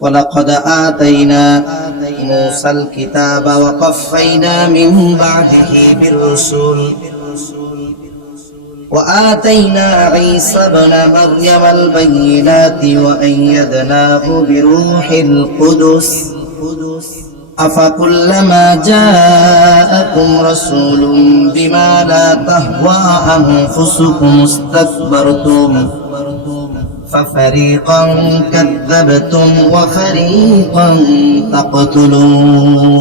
ولقد آتينا موسى الكتاب وقفينا من بعده بالرسل وآتينا عيسى ابن مريم البينات وأيدناه بروح القدس أفكلما جاءكم رسول بما لا تهوى أنفسكم استكبرتم ففريقا كذبتم وفريقا تقتلون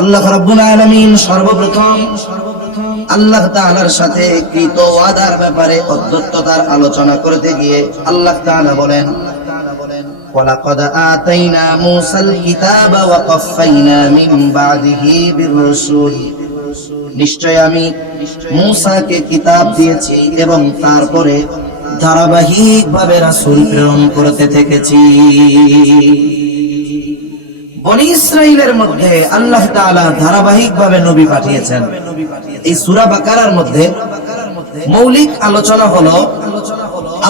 আল্লাহ রাব্বুল আলামিন সর্বপ্রথম আল্লাহ তাআলার সাথে কৃত ওয়াদার ব্যাপারে অদ্বৈততার আলোচনা করতে গিয়ে আল্লাহ তাআলা বলেন ওয়ালাকাদ আতাইনা মূসাল কিতাবা ওয়া কাফাইনা মিন বাদিহি বির-রুসুল নিশ্চয় আমি মূসাকে কিতাব দিয়েছি এবং তারপরে ধারাবাহিকভাবে রাসূল প্রেরণ করতে থেকেছি। বনি ইসরাইলের মধ্যে আল্লাহ তাআলা ধারাবাহিকভাবে নবী পাঠিয়েছেন। এই সূরা বাকারার মধ্যে মৌলিক আলোচনা হলো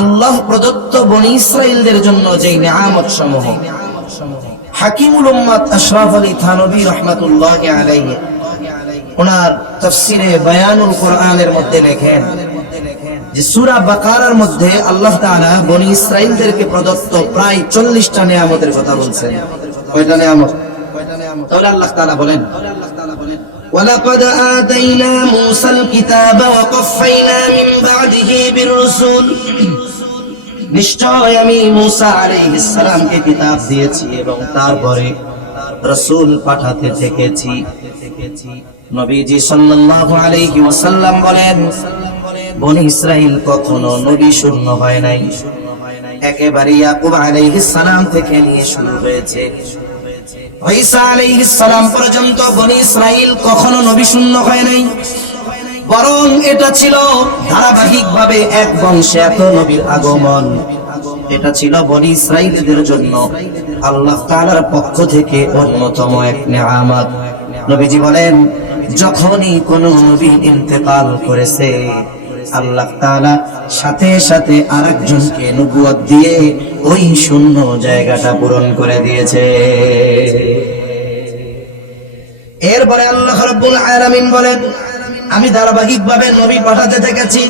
আল্লাহ প্রদত্ত বনি ইসরাইলদের জন্য যে নিয়ামত সমূহ। হাকিমুল উম্মাত আশরাফ আলী থানভী রাহমাতুল্লাহি আলাইহি ওনার তাফসীরে বায়ানুল কোরআনের মধ্যে লেখেন যে সূরা বাকারার মধ্যে আল্লাহ তাআলা বনি ইসরাইলদেরকে প্রদত্ত প্রায় 40টা নিয়ামতের কথা বলছেন। কয়টা নিয়ামত? তাহলে আল্লাহ তাআলা বলেন ওয়ালাকাদ আতাইনা মূসাল কিতাবা ওয়া কাফাইনা মিন বাদিহি বির-রুসুল নিশ্চয় আমি মূসা আলাইহিস সালামকে কিতাব দিয়েছি এবং তারপরে রাসূল পাঠাতে থেকেছি। নবীজি সাল্লাল্লাহু আলাইহি ওয়াসাল্লাম বলেন বনি ইসরাইল কখনো নবী শূন্য হয় নাই, একেবারে ইয়াকুব আলাইহিস সালাম থেকে নিয়ে শুরু হয়েছে ঈসা আলাইহিস সালাম পর্যন্ত বনি ইসরাইল কখনো নবী শূন্য হয় নাই, বরং এটা ছিল ধারাবাহিকভাবে এক বংশে এত নবীর আগমন। এটা ছিল বনি ইসরাইলদের জন্য আল্লাহ তাআলার পক্ষ থেকে অন্যতম এক নিয়ামত। নবীজি বলেন যখনই কোন নবী ইন্তেকাল করেছে আল্লাহ তাআলা সাথে সাথে আরেকজনকে নবুয়ত দিয়ে ওই শূন্য জায়গাটা পূরণ করে দিয়েছে। এরপরে আল্লাহ রাব্বুল আলামিন বলেন আমি ধারাবাহিকভাবে নবী পাঠাতে থেকেছি।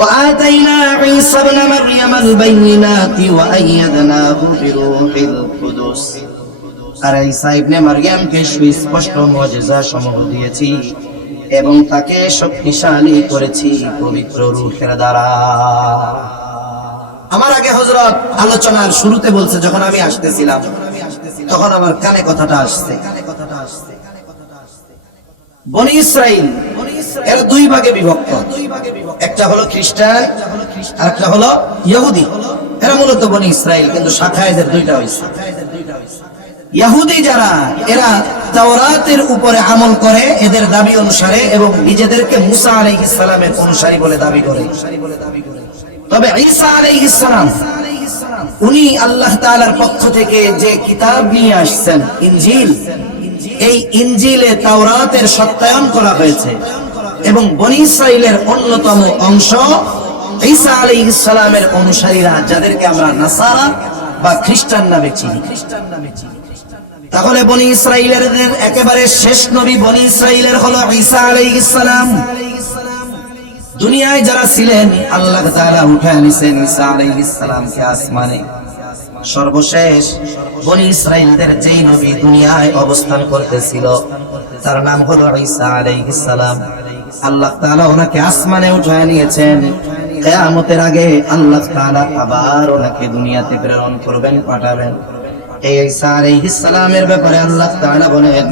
وآتينا عيسى ابن مريم البينات وأيدناه بروح القدس আর ঈসা ইবনে মারইয়ামকে সুস্পষ্ট মুজিজা সমূহ দিয়েছি এবং তাকে শক্তিশালী করেছি পবিত্র রূহের দ্বারা। আমার আগে হযরত আলোচনার শুরুতে বলছে যখন আমি আসতেছিলাম তখন আমার কানে কথাটা আসছে। বনি ইসরাইল এর দুই ভাগে বিভক্ত, একটা হলো খ্রিস্টান আর একটা হলো ইহুদি। এরা মূলত বনি ইসরাইল, কিন্তু শাখা এদের দুইটা হইছে। ইহুদি যারা এরা তাওরাতের উপরে আমল করে এদের দাবি অনুসারে এবং নিজেদেরকে মুসা আলাইহিস সালামের অনুসারী বলে দাবি করে। তবে ঈসা আলাইহিস সালাম উনি আল্লাহ তাআলার পক্ষ থেকে যে কিতাব নিয়ে আসছেন ইনজিল, এই ইনজিলে তাওরাতের সত্যায়ন করা হয়েছে এবং বনি ইসরাইলের অন্যতম অংশ ঈসা আলাইহিস সালামের অনুসারীরা যাদেরকে আমরা নাসারা বা খ্রিস্টান নামে চিনি। তাহলে বনি ইসরাইলের একেবারে শেষ নবী বনি ইসরাইলের হলো ঈসা আলাইহিস সালাম। দুনিয়ায় যারা ছিলেন আল্লাহ তাআলা উঠায় নিছেন ঈসা আলাইহিস সালামকে আসমানে। সর্বশেষ বনি ইসরাইলদের যেই নবী দুনিয়ায় অবস্থান করতেছিল তার নাম হলো ঈসা আলাইহিস সালাম। আল্লাহ তাআলা ওনাকে আসমানে উঠায় নিয়েছেন। কিয়ামতের আগে আল্লাহ তাআলা আবার ওনাকে দুনিয়াতে প্রেরণ করবেন, পাঠাবেন। এই ঈসা আলাইহিস সালামের ব্যাপারে আল্লাহ তাআলা বলেন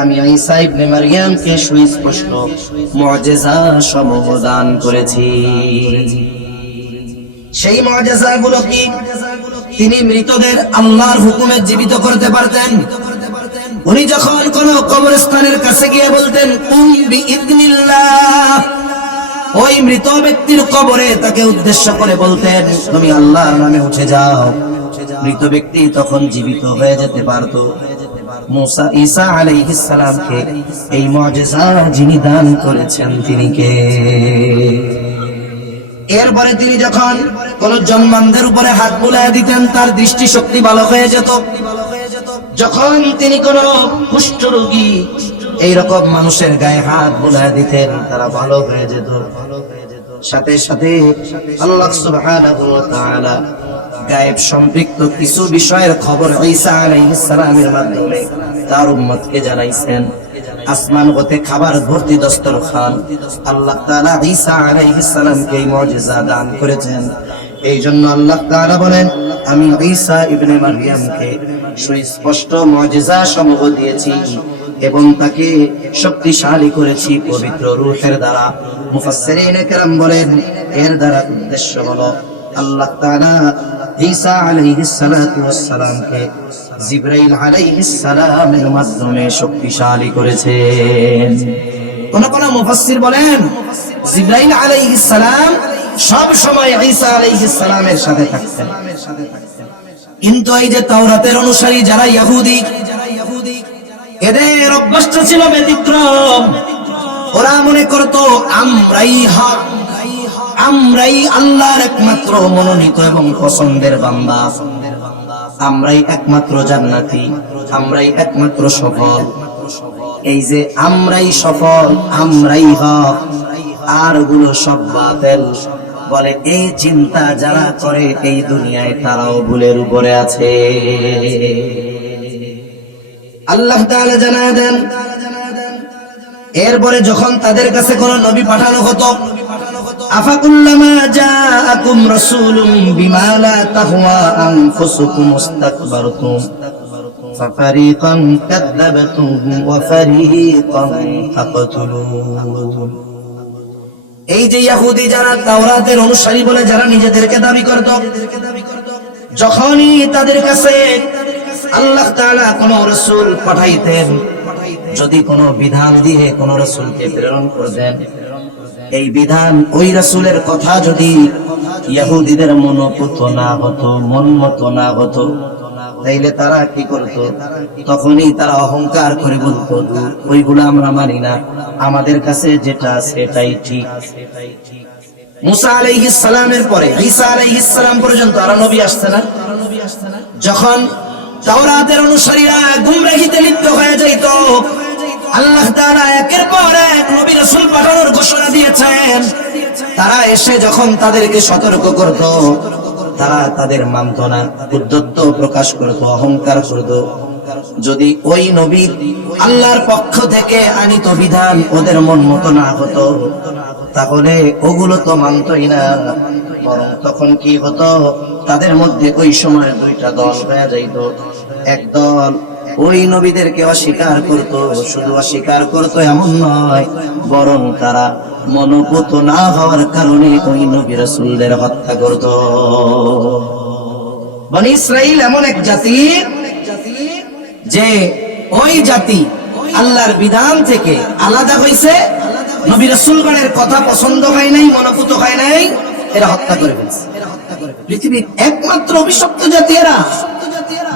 আমি ঈসা ইবনে মারইয়ামকে সুস্পষ্ট মুজিজা সমূহ দান করেছি। সেই মুজিজাগুলো কি? তিনি মৃতদের আল্লাহর হুকুমে জীবিত করতে পারতেন। উনি যখন কোন কবরস্থানের কাছে গিয়ে বলতেন কুম বিইذনিল্লাহ, ওই মৃত ব্যক্তির কবরে তাকে উদ্দেশ্য করে বলতেন তুমি আল্লাহর নামে উঠে যাও, মৃত ব্যক্তি তখন জীবিত হয়ে যেতে পারত। মুসা ঈসা আলাইহিস সালামকে এই মুজিজা যিনি দান করেছেন তিনি কে? এরপরে তিনি যখন কোন জন্মান্ধের উপরে হাত বুলাইয়া দিতেন তার দৃষ্টিশক্তি ভালো হয়ে যেত। যখন তিনি কোন কুষ্ঠরোগী এইরকম মানুষের গায়ে হাত বুলাইয়া দিতেন তারা ভালো হয়ে যেত। সাথে সাথে আল্লাহ সুবহানাহু ওয়া তাআলা গায়েব সম্পৃক্ত কিছু বিষয়ের খবর ঈসা আলাইহিস সালামের মাধ্যমে তার উম্মতকে জানাইছেন। আসমান হতে খাবার ভর্তি দস্তরখান আল্লাহ তাআলা ঈসা আলাইহিস সালামকে এই মুজিজা দান করেছেন। এই জন্য আল্লাহ তাআলা বলেন, আমি ঈসা ইবনে মারইয়ামকে সুস্পষ্ট মুজিজা সমূহ দিয়েছি এবং তাকে শক্তিশালী করেছি পবিত্র রূহের দ্বারা। মুফাসসিরিনে কেরাম বলেন এর দ্বারা উদ্দেশ্য হলো আল্লাহ তাআলা ঈসা আলাইহিস সালাতু ওয়াস সালামকে জিবরাইল আলাইহিস সালামের মাধ্যমে শক্তিশালী করেছেন। কোন কোন মুফাসসির বলেন জিবরাইল আলাইহিস সালাম সব সময় ঈসা আলাইহিস সালামের সাথে থাকতেন। কিন্তু এই যে তাওরাতের অনুসারী যারা ইহুদি, এদের অভ্যাস ছিল ব্যতিক্রম। ওরা মনে করত আমরাই হক, আমরাই আল্লাহর একমাত্র মনোনীত এবং পছন্দের বান্দা, আমরাই একমাত্র জান্নাতি, আমরাই একমাত্র সফল। এই যে আমরাই সফল, আমরাই হক, আর গুলো সব বাতিল বলে, এই চিন্তা যারা করে এই দুনিয়ায় তারাও ভুলের উপরে আছে। আল্লাহ তাআলা জানায় দেন, এরপরে যখন তাদের কাছে কোন নবী পাঠানো হতো, আফাকুল্লামা জাআকুম রাসূলুম বিমা লা তাহওয়া আনফুসুকুম ইস্তাকবারতুম ফাফারিকান কাযাবাতুম ওয়া ফারিকান তাকতুলুন। এই যে ইহুদি যারা তাওরাতের অনুসারী বলে যারা নিজেদেরকে দাবি করত, যখনই তাদের কাছে আল্লাহ তাআলা কোন রাসূল পাঠাইতেন, যদি কোন বিধান দিয়ে কোন রাসূলকে প্রেরণ করতেন, এই বিধান ওই রাসূলের কথা যদি ইহুদিদের মনোপুত না হতো, মন মতো না হতো, তাইলে তারা কি করত? তখনই তারা অহংকার করে বলতো, ওইগুলো আমরা মানি না, আমাদের কাছে যেটা সেটাই ঠিক। মুসা আলাইহিস সালামের পরে ঈসা আলাইহিস সালাম পর্যন্ত আর নবী আসছে না। যখন তাওরাতের অনুসারীরা গুমরাহিতে লিপ্ত হয়ে যাইত, আল্লাহ তাআলা একের পর এক নবী রাসূল পাঠানোর ঘোষণা দিয়েছেন। তারা এসে যখন তাদেরকে সতর্ক করত, তারা তাদের মানত না, উদ্ধত্ত প্রকাশ করত, অহংকার করত। যদি ওই নবী আল্লাহর পক্ষ থেকে আনিত বিধান ওদের মন মতো না হতো, তাহলে ওগুলো তো মানতই না। বরং তখন কি হতো, তাদের মধ্যে ওই সময় দুইটা দল হয়ে যাইত। এক দল ওই নবীদেরকে অস্বীকার করত, শুধু অস্বীকার করত এমন নয়, বরং তারা মনোপুত না হওয়ার কারণে ওই নবী রাসূলদের হত্যা করত। বনি ইসরাইল এমন এক জাতি যে ওই জাতি আল্লাহর বিধান থেকে আলাদা হইছে, নবী রাসূলগণের কথা পছন্দ হয় নাই, মনোপুত হয় নাই, এরা হত্যা করে ফেলছে। পৃথিবীর একমাত্র অভিশপ্ত জাতি এরা,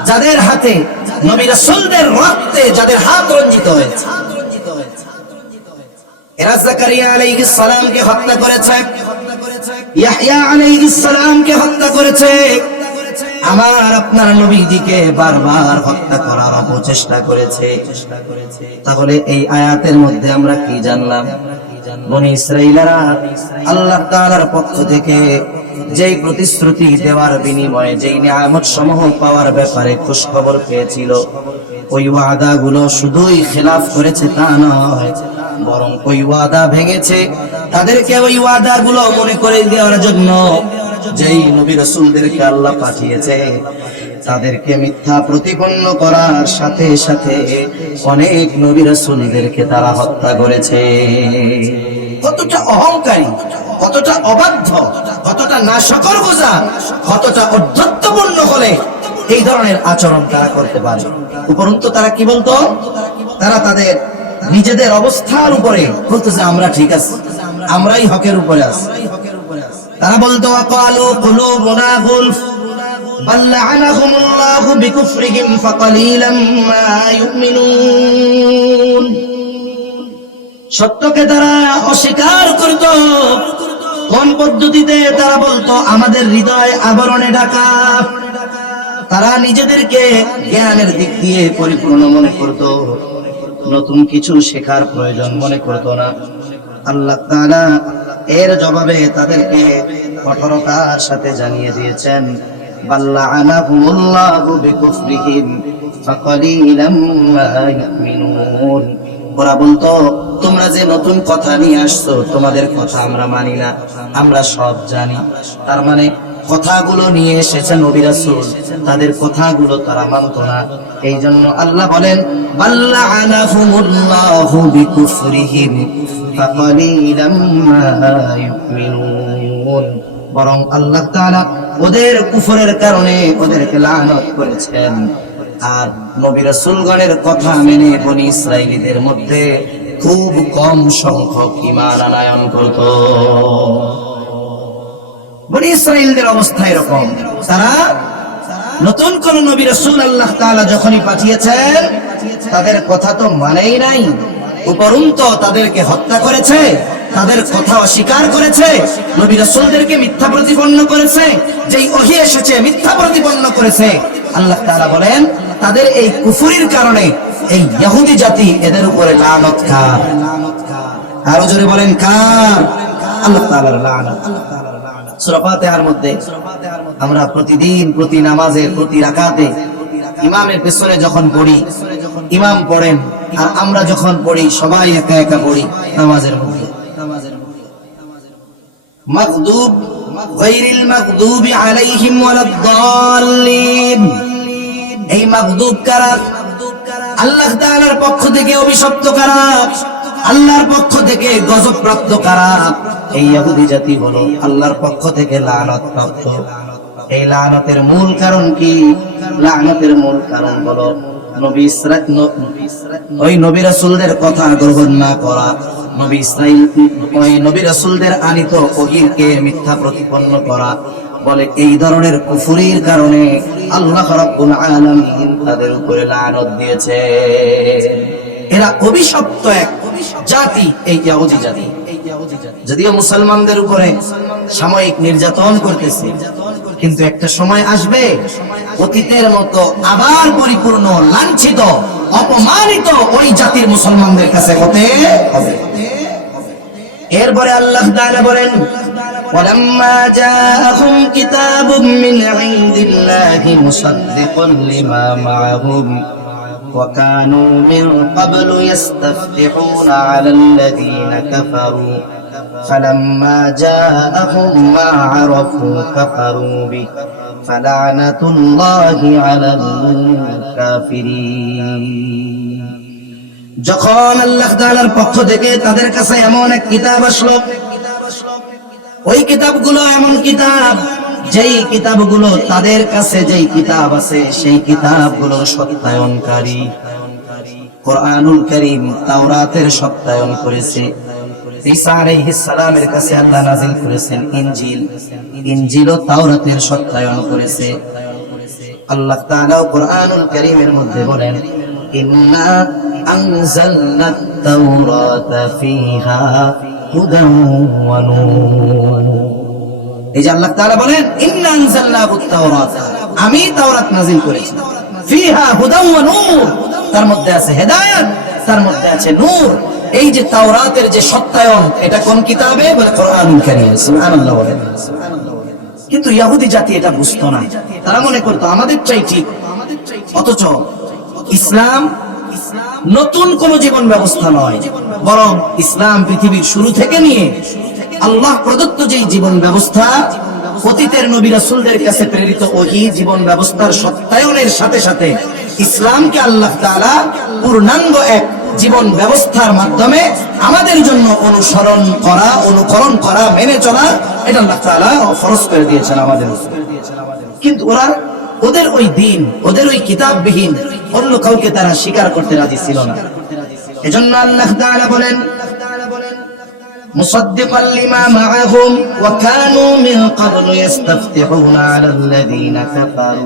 যাদের হাতে নবী রাসূলদের রক্তে যাদের হাত রঞ্জিত হয়েছে। এরা যাকারিয়া আলাইহিস সালামকে হত্যা করেছে, ইয়াহইয়া আলাইহিস সালামকে হত্যা করেছে, আমার আপনার নবীজিকে বারবার হত্যা করার অপচেষ্টা করেছে। তাহলে এই আয়াতের মধ্যে আমরা কি জানলাম? বনি ইসরাইলরা আল্লাহ তাআলার পক্ষ থেকে যেই প্রতিশ্রুতি দেওয়ার বিনিময়ে যেই নিয়ামত সমূহ পাওয়ার ব্যাপারে খোঁজ খবর পেয়েছিল, ওই ওয়াদাগুলো শুধুই খেলাফ করেছে তা নয়, বরং ওই ওয়াদা ভেঙেছে। তাদেরকে ওই ওয়াদাগুলো মনে করে দেওয়ার জন্য যেই নবী রাসূলদেরকে আল্লাহ পাঠিয়েছে, তাদেরকে মিথ্যা প্রতিপন্ন করার সাথে সাথে অনেক নবী রাসূলদেরকে তারা হত্যা করেছে। কতটা অহংকারী, কতটা অবাধ্য, কতটা নাশকরগুজার, কতটা অধ্যত্বপূর্ণ হলে এই ধরনের আচরণ তারা করতে পারে। উপরন্তু তারা কি বলতো? তারা তাদের নিজেদের অবস্থার উপরে বলতো যে আমরা ঠিক আছি, আমরাই হকের উপরে আছি। তারা বলতো ওয়াকালু কুলুবুনা গুলফ বাল লা'আনাহুমুল্লাহু বিকুফরিহিম ফাকালিলাম মা ইউমিনুন। সত্যকে তারা অস্বীকার করত, কোন পদ্ধতিতে? তারা বলতো আমাদের হৃদয় আবরণে ঢাকা। তারা নিজেদেরকে জ্ঞানের দিক দিয়ে পরিপূর্ণ মনে করত, নতুন কিছু শেখার প্রয়োজন মনে করত না। আল্লাহ তাআলা এর জবাবে তাদেরকে কঠোরতার সাথে জানিয়ে দিয়েছেন, বাল্লাআনাহুমুল্লাহু বিকুফরিহিম ফাকালিলাম মা ইউমিনুন। ওরা বলতো, তোমরা যে নতুন কথা নিয়ে আসছো, তোমাদের কথা আমরা মানি না, আমরা সব জানি। তার মানে কথাগুলো নিয়ে এসেছে নবী রাসূল, তাদের কথাগুলো তারা মানতো না। এই জন্য আল্লাহ বলেন, বাল্লাআনাহুমুল্লাহু বিকুফরিহিম ফাকালিলাম মা ইউমিনুন। বরং আল্লাহ তাআলা ওদের কুফরের কারণে ওদেরকে লানত করেছেন। আর নবী রাসূলগণের কথা মেনে বনি ইসরাইলীদের মধ্যে খুব কম সংখ্যক ঈমান আনয়ন করত। বনি ইসরাইলদের অবস্থা এরকম, তারা নতুন কোন নবী রাসূল আল্লাহ তাআলা যখনই পাঠিয়েছেন তাদের কথা তো মানেই নাই, উপরন্তু তাদেরকে হত্যা করেছে, তাদের কথা অস্বীকার করেছে, নবী রাসূলদেরকে মিথ্যা প্রতিপন্ন করেছে, যেই ওহী এসেছে মিথ্যা প্রতিপন্ন করেছে। আল্লাহ তাআলা বলেন, তাদের এই কুফরির কারণে এই ইহুদি জাতি এদের উপরে লানত কার? আরো জোরে বলেন কার? আল্লাহ তাআলার লানত। সূরা ফাতিহার মধ্যে আমরা প্রতিদিন প্রতি নামাজে প্রতি রাকাতে ইমামের পেছনে যখন পড়ি, ইমাম পড়েন আর আমরা যখন পড়ি সবাই একা একা পড়ি নামাজের মধ্যে, মাগদুব গায়রিল মাগদুবি আলাইহিম ওয়ালাদ-দাল্লিন। এই মাগদুব কারা? আল্লাহ তাআলার পক্ষ থেকে অভিশপ্ত কারা? আল্লাহর পক্ষ থেকে গজবপ্রাপ্ত কারা? এই ইহুদি জাতি হলো আল্লাহর পক্ষ থেকে লানত প্রাপ্ত। এই লানতের মূল কারণ কি? লানতের মূল কারণ হলো ওই নবী রাসূলদের কথা গ্রহণ না করা, নবী রাসূলদের আনিত ওহীকে মিথ্যা প্রতিপন্ন করা। বলে এই ধরনের কুফরির কারণে আল্লাহ রাব্বুল আলামিন তাদের উপরে লানত দিয়েছে। এরা অভিশপ্ত এক জাতি, এই ইহুদি জাতি। যদিও মুসলমানদের উপরে সাময়িক নির্যাতন করতেছে, কিন্তু একটা সময় আসবে অতীতের মতো আবার পরিপূর্ণ লাঞ্ছিত অপমানিত ওই জাতির মুসলমানদের কাছে হতে হবে। এরপরে আল্লাহ তাআলা বলেন, ওয়ালাম্মা জাআহুম কিতাবুম মিন ইনদিল্লাহি মুসাদ্দিকান লিমা মাআহুম ওয়া কানু মিন ক্বাবলু ইস্তাফতিহুনা আলাল্লাযীনা কাফারু ফালাম্মা জাআহুম মা আরাফু কাফারু বিহি ফালানাতুল্লাহি আলাল কাফিরিন। যখন আল্লাহ তাআলার পক্ষ থেকে তাদের কাছে এমন এক কিতাব আসলো, ওই কিতাবগুলো এমন কিতাব, যেই কিতাবগুলো তাদের কাছে যেই কিতাব আছে সেই কিতাবগুলোর সত্যায়নকারী। কোরআনুল কারীম তাওরাতের সত্যায়ন করেছে। ঈসা আলাইহিস সালামের কাছে আল্লাহ নাযিল করেছেন ইনজিল, ইনজিল ও তাওরাতের সত্যায়ন করেছে। আল্লাহ তাআলা কোরআনুল কারীমের মধ্যে বলেন, ইন্না আনজালনাত তাওরাতা ফিহা হুদান ওয়া নূর। এই যে আল্লাহ তাআলা বলেন, ইন্না আনজালনাত তাওরাতা, আমি তাওরাত নাযিল করেছি, ফিহা হুদান ওয়া নূর, তার মধ্যে আছে হেদায়েত, তার মধ্যে আছে নূর। এই যে তাওরাতের যে সত্যায়ন, এটা কোন কিতাবে? বলে কোরআনুল কারীম। সুবহানাল্লাহ বলেন। কিন্তু ইহুদি জাতি এটা বুঝতো না, তারা মনে করতো আমাদের চাই ঠিক। অথচ ইসলাম নতুন কোন জীবন ব্যবস্থা নয়, বরং ইসলাম পৃথিবীর শুরু থেকে নিয়ে আল্লাহ প্রদত্ত যেই জীবন ব্যবস্থা, অতীতের নবী রাসূলদের কাছে প্রেরিত ওহী জীবন ব্যবস্থার সত্যায়নের সাথে সাথে ইসলামকে আল্লাহ তাআলা পূর্ণাঙ্গ এক জীবন ব্যবস্থার মাধ্যমে আমাদের জন্য অনুসরণ করা, অনুকরণ করা, মেনে চলা, এটা আল্লাহ তাআলা ফরজ করে দিয়েছেন আমাদের। কিন্তু ওদের ওই দিন, ওদের ওই কিতাববিহীন অন্য কাউকে তারা স্বীকার করতে রাজি ছিল না। এজন্য আল্লাহ তাআলা বলেন, মুসাদ্দিকান লিমা মাআহুম ওয়া কানু মিন ক্বাবলু ইস্তাফতিহুনা আলাল্লাযীনা কাফারু।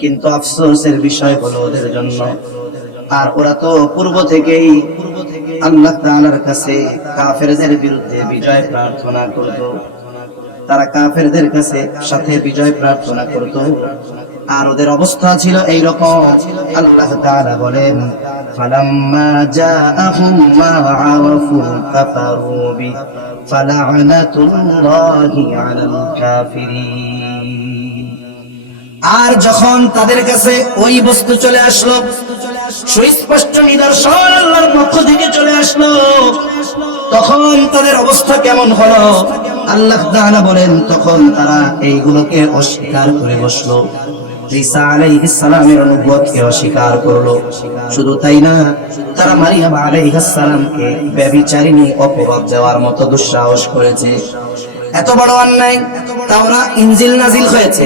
কিন্তু আফসোসের বিষয় হলো ওদের জন্য, আর ওরা তো পূর্ব থেকেই আল্লাহ তাআলার কাছে কাফেরদের বিরুদ্ধে বিজয় প্রার্থনা করত। তারা কাফেরদের কাছে সাথে বিজয় প্রার্থনা করত। আর ওদের অবস্থা ছিল এইরকম। আল্লাহ তাআলা বলেন, ফালাম্মা জাআহুম মা আরাফু কাফারু বি ফালা'নাতুল্লাহি আলাল কাফিরিন। আর যখন তাদের কাছে ওই বস্তু চলে আসলো, সুস্পষ্ট নিদর্শন আল্লাহর পক্ষ থেকে চলে আসলো, তখন তাদের অবস্থা কেমন হলো? আল্লাহ তাআলা বলেন, তখন তারা এইগুলোকে অস্বীকার করে বসলো। ঈসা আলাইহিস সালামের নবুয়তকে অস্বীকার করলো। শুধু তাই না, তারা মারিয়াম আলাইহিস সালামকে ব্যভিচারিণী অপবাদ দেওয়ার মতো দুঃসাহস করেছে। এত বড় অন্যায়! তাওরাত ইনজিল নাজিল হয়েছে,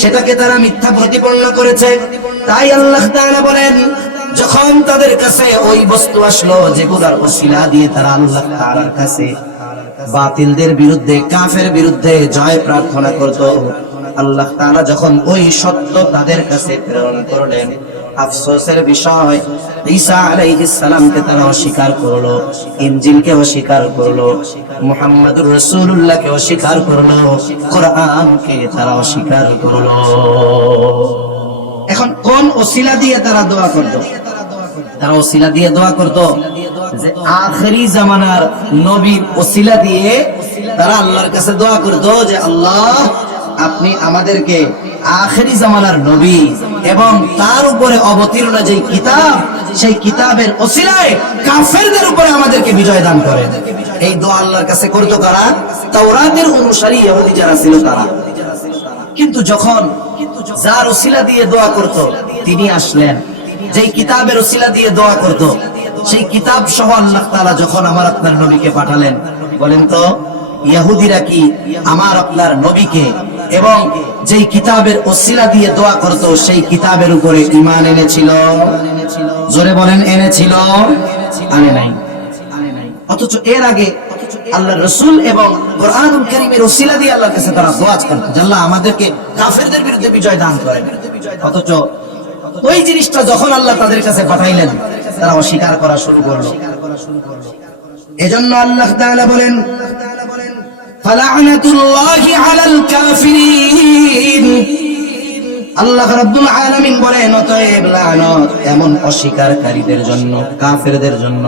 সেটাকে তারা মিথ্যা প্রতিপন্ন করেছে। তাই আল্লাহ তাআলা বলেন, যখন তাদের কাছে ওই বস্তু আসলো যেগুলোর ওসিলা দিয়ে তারা আল্লাহ তাআলার কাছে বাতিলদের বিরুদ্ধে, কাফের বিরুদ্ধে জয় প্রার্থনা করত, আল্লাহ তাআলা যখন ওই সত্য তাদের কাছে প্রেরণ করলেন, আফসোসের বিষয়, ঈসা আলাইহিস সালামকে তারা অস্বীকার করলো, ইনজিলকে অস্বীকার করলো, মুহাম্মদুর রাসূলুল্লাহকে অস্বীকার করলো, কোরআনকে তারা অস্বীকার করলো। এখন কোন ওসিলা দিয়ে তারা দোয়া করত? তারা ওসিলা দিয়ে দোয়া করত যে আখেরি জামানার নবীর ওসিলা দিয়ে তারা আল্লাহর কাছে দোয়া করত যে আল্লাহ, আপনি আমাদেরকে আখেরি জামানার নবী এবং তার উপরে অবতীর্ণ যে কিতাব, সেই কিতাবের ওসিলায় কাফেরদের উপরে আমাদেরকে বিজয় দান করেন। এই দোয়া আল্লাহর কাছে করত কারা? তাওরাতের অনুসারী ইহুদি যারা ছিল তারা। কিন্তু যখন যার ওসিলা দিয়ে দোয়া করত তিনি আসলেন, যেই কিতাবের ওসিলা দিয়ে দোয়া করত, সেই কিতাব সহ আল্লাহ তাআলা যখন আমার আপনার নবীকে পাঠালেন, বলেন তো ইহুদিরা কি আমার আপনার নবীকে এবং যেই কিতাবের ওসিলা দিয়ে দোয়া করত সেই কিতাবের উপরে ঈমান এনেছিল? জোরে বলেন, এনেছিল? আনে নাই। অথচ এর আগে আল্লাহর রাসূল এবং কোরআনুল কারীমের ওসিলা দিয়ে আল্লাহর কাছে তারা দোয়া করত যে আল্লাহ আমাদেরকে কাফেরদের বিরুদ্ধে বিজয় দান করেন। অথচ ওই জিনিসটা যখন আল্লাহ তাদের কাছে পাঠাইলেন, তারা অস্বীকার করা শুরু করলো। এজন্য আল্লাহ তাআলা বলেন, ফালা'নাতুল্লাহি আলাল কাফিরিন। আল্লাহ রাব্বুল আলামিন বলেন, অতএব লানত এমন অস্বীকারীদের জন্য, কাফেরদের জন্য।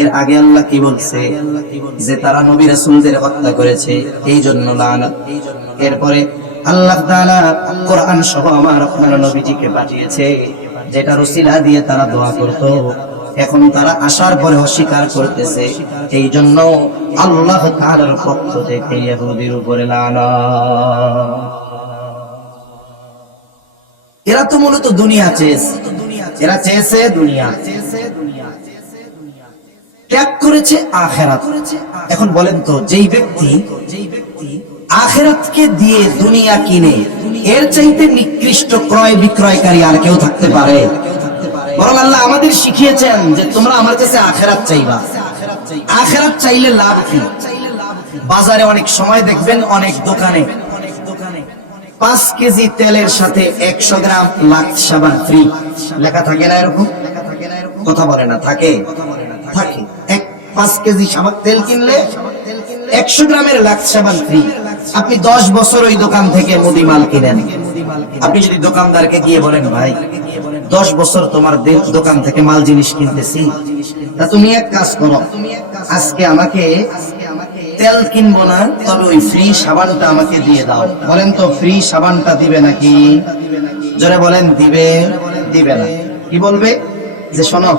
এর আগে আল্লাহ কি বলছে? যে তারা নবী রাসূলদের হত্যা করেছে, এই জন্য লানত। এরপরে আল্লাহ তাআলা কোরআন সহ আমার আপনার নবীজিকে পাঠিয়েছে, যেটা ওসিলা দিয়ে তারা দোয়া করত। এখন তারা আসার পরে অস্বীকার করতেছে, এই জন্য আল্লাহ তাআলার পক্ষ থেকে ইহুদির উপরে লানত। এরা তো মূলত দুনিয়া চেয়েছে, এরা চেয়েছে দুনিয়া, ত্যাগ করেছে আখিরাত। এখন বলেন তো, যেই ব্যক্তি আখিরাতকে দিয়ে দুনিয়া কিনে, এর চাইতে নিকৃষ্ট ক্রয় বিক্রয়কারী আর কেউ থাকতে পারে? বরং আল্লাহ আমাদের শিখিয়েছেন যে তোমরা আমার কাছে আখিরাত চাইবা। আখিরাত চাইলে লাভ কি? বাজারে অনেক সময় দেখবেন অনেক দোকানে 5 কেজি তেলের সাথে 100 গ্রাম লাক্স সাবান ফ্রি লেখা থাকে না? এরকম কথা বলে না? থাকে, থাকে। 5 কেজি সাবান তেল কিনলে 100 গ্রামের লাক্স সাবান ফ্রি। আপনি 10 বছর ওই দোকান থেকে মুদি মাল কিনেন, আপনি যদি দোকানদারকে গিয়ে বলেন, ভাই 10 বছর তোমার দোকান থেকে মাল জিনিস কিনতেছি, তা তুমি এক কাজ করো, আজকে আমাকে তেল কিনবো না, তবে ওই ফ্রি সাবানটা আমাকে দিয়ে দাও। বলেন তো, ফ্রি সাবানটা দিবে নাকি? জোরে বলেন, দিবে? দিবে না। কি বলবে? যে শোনো,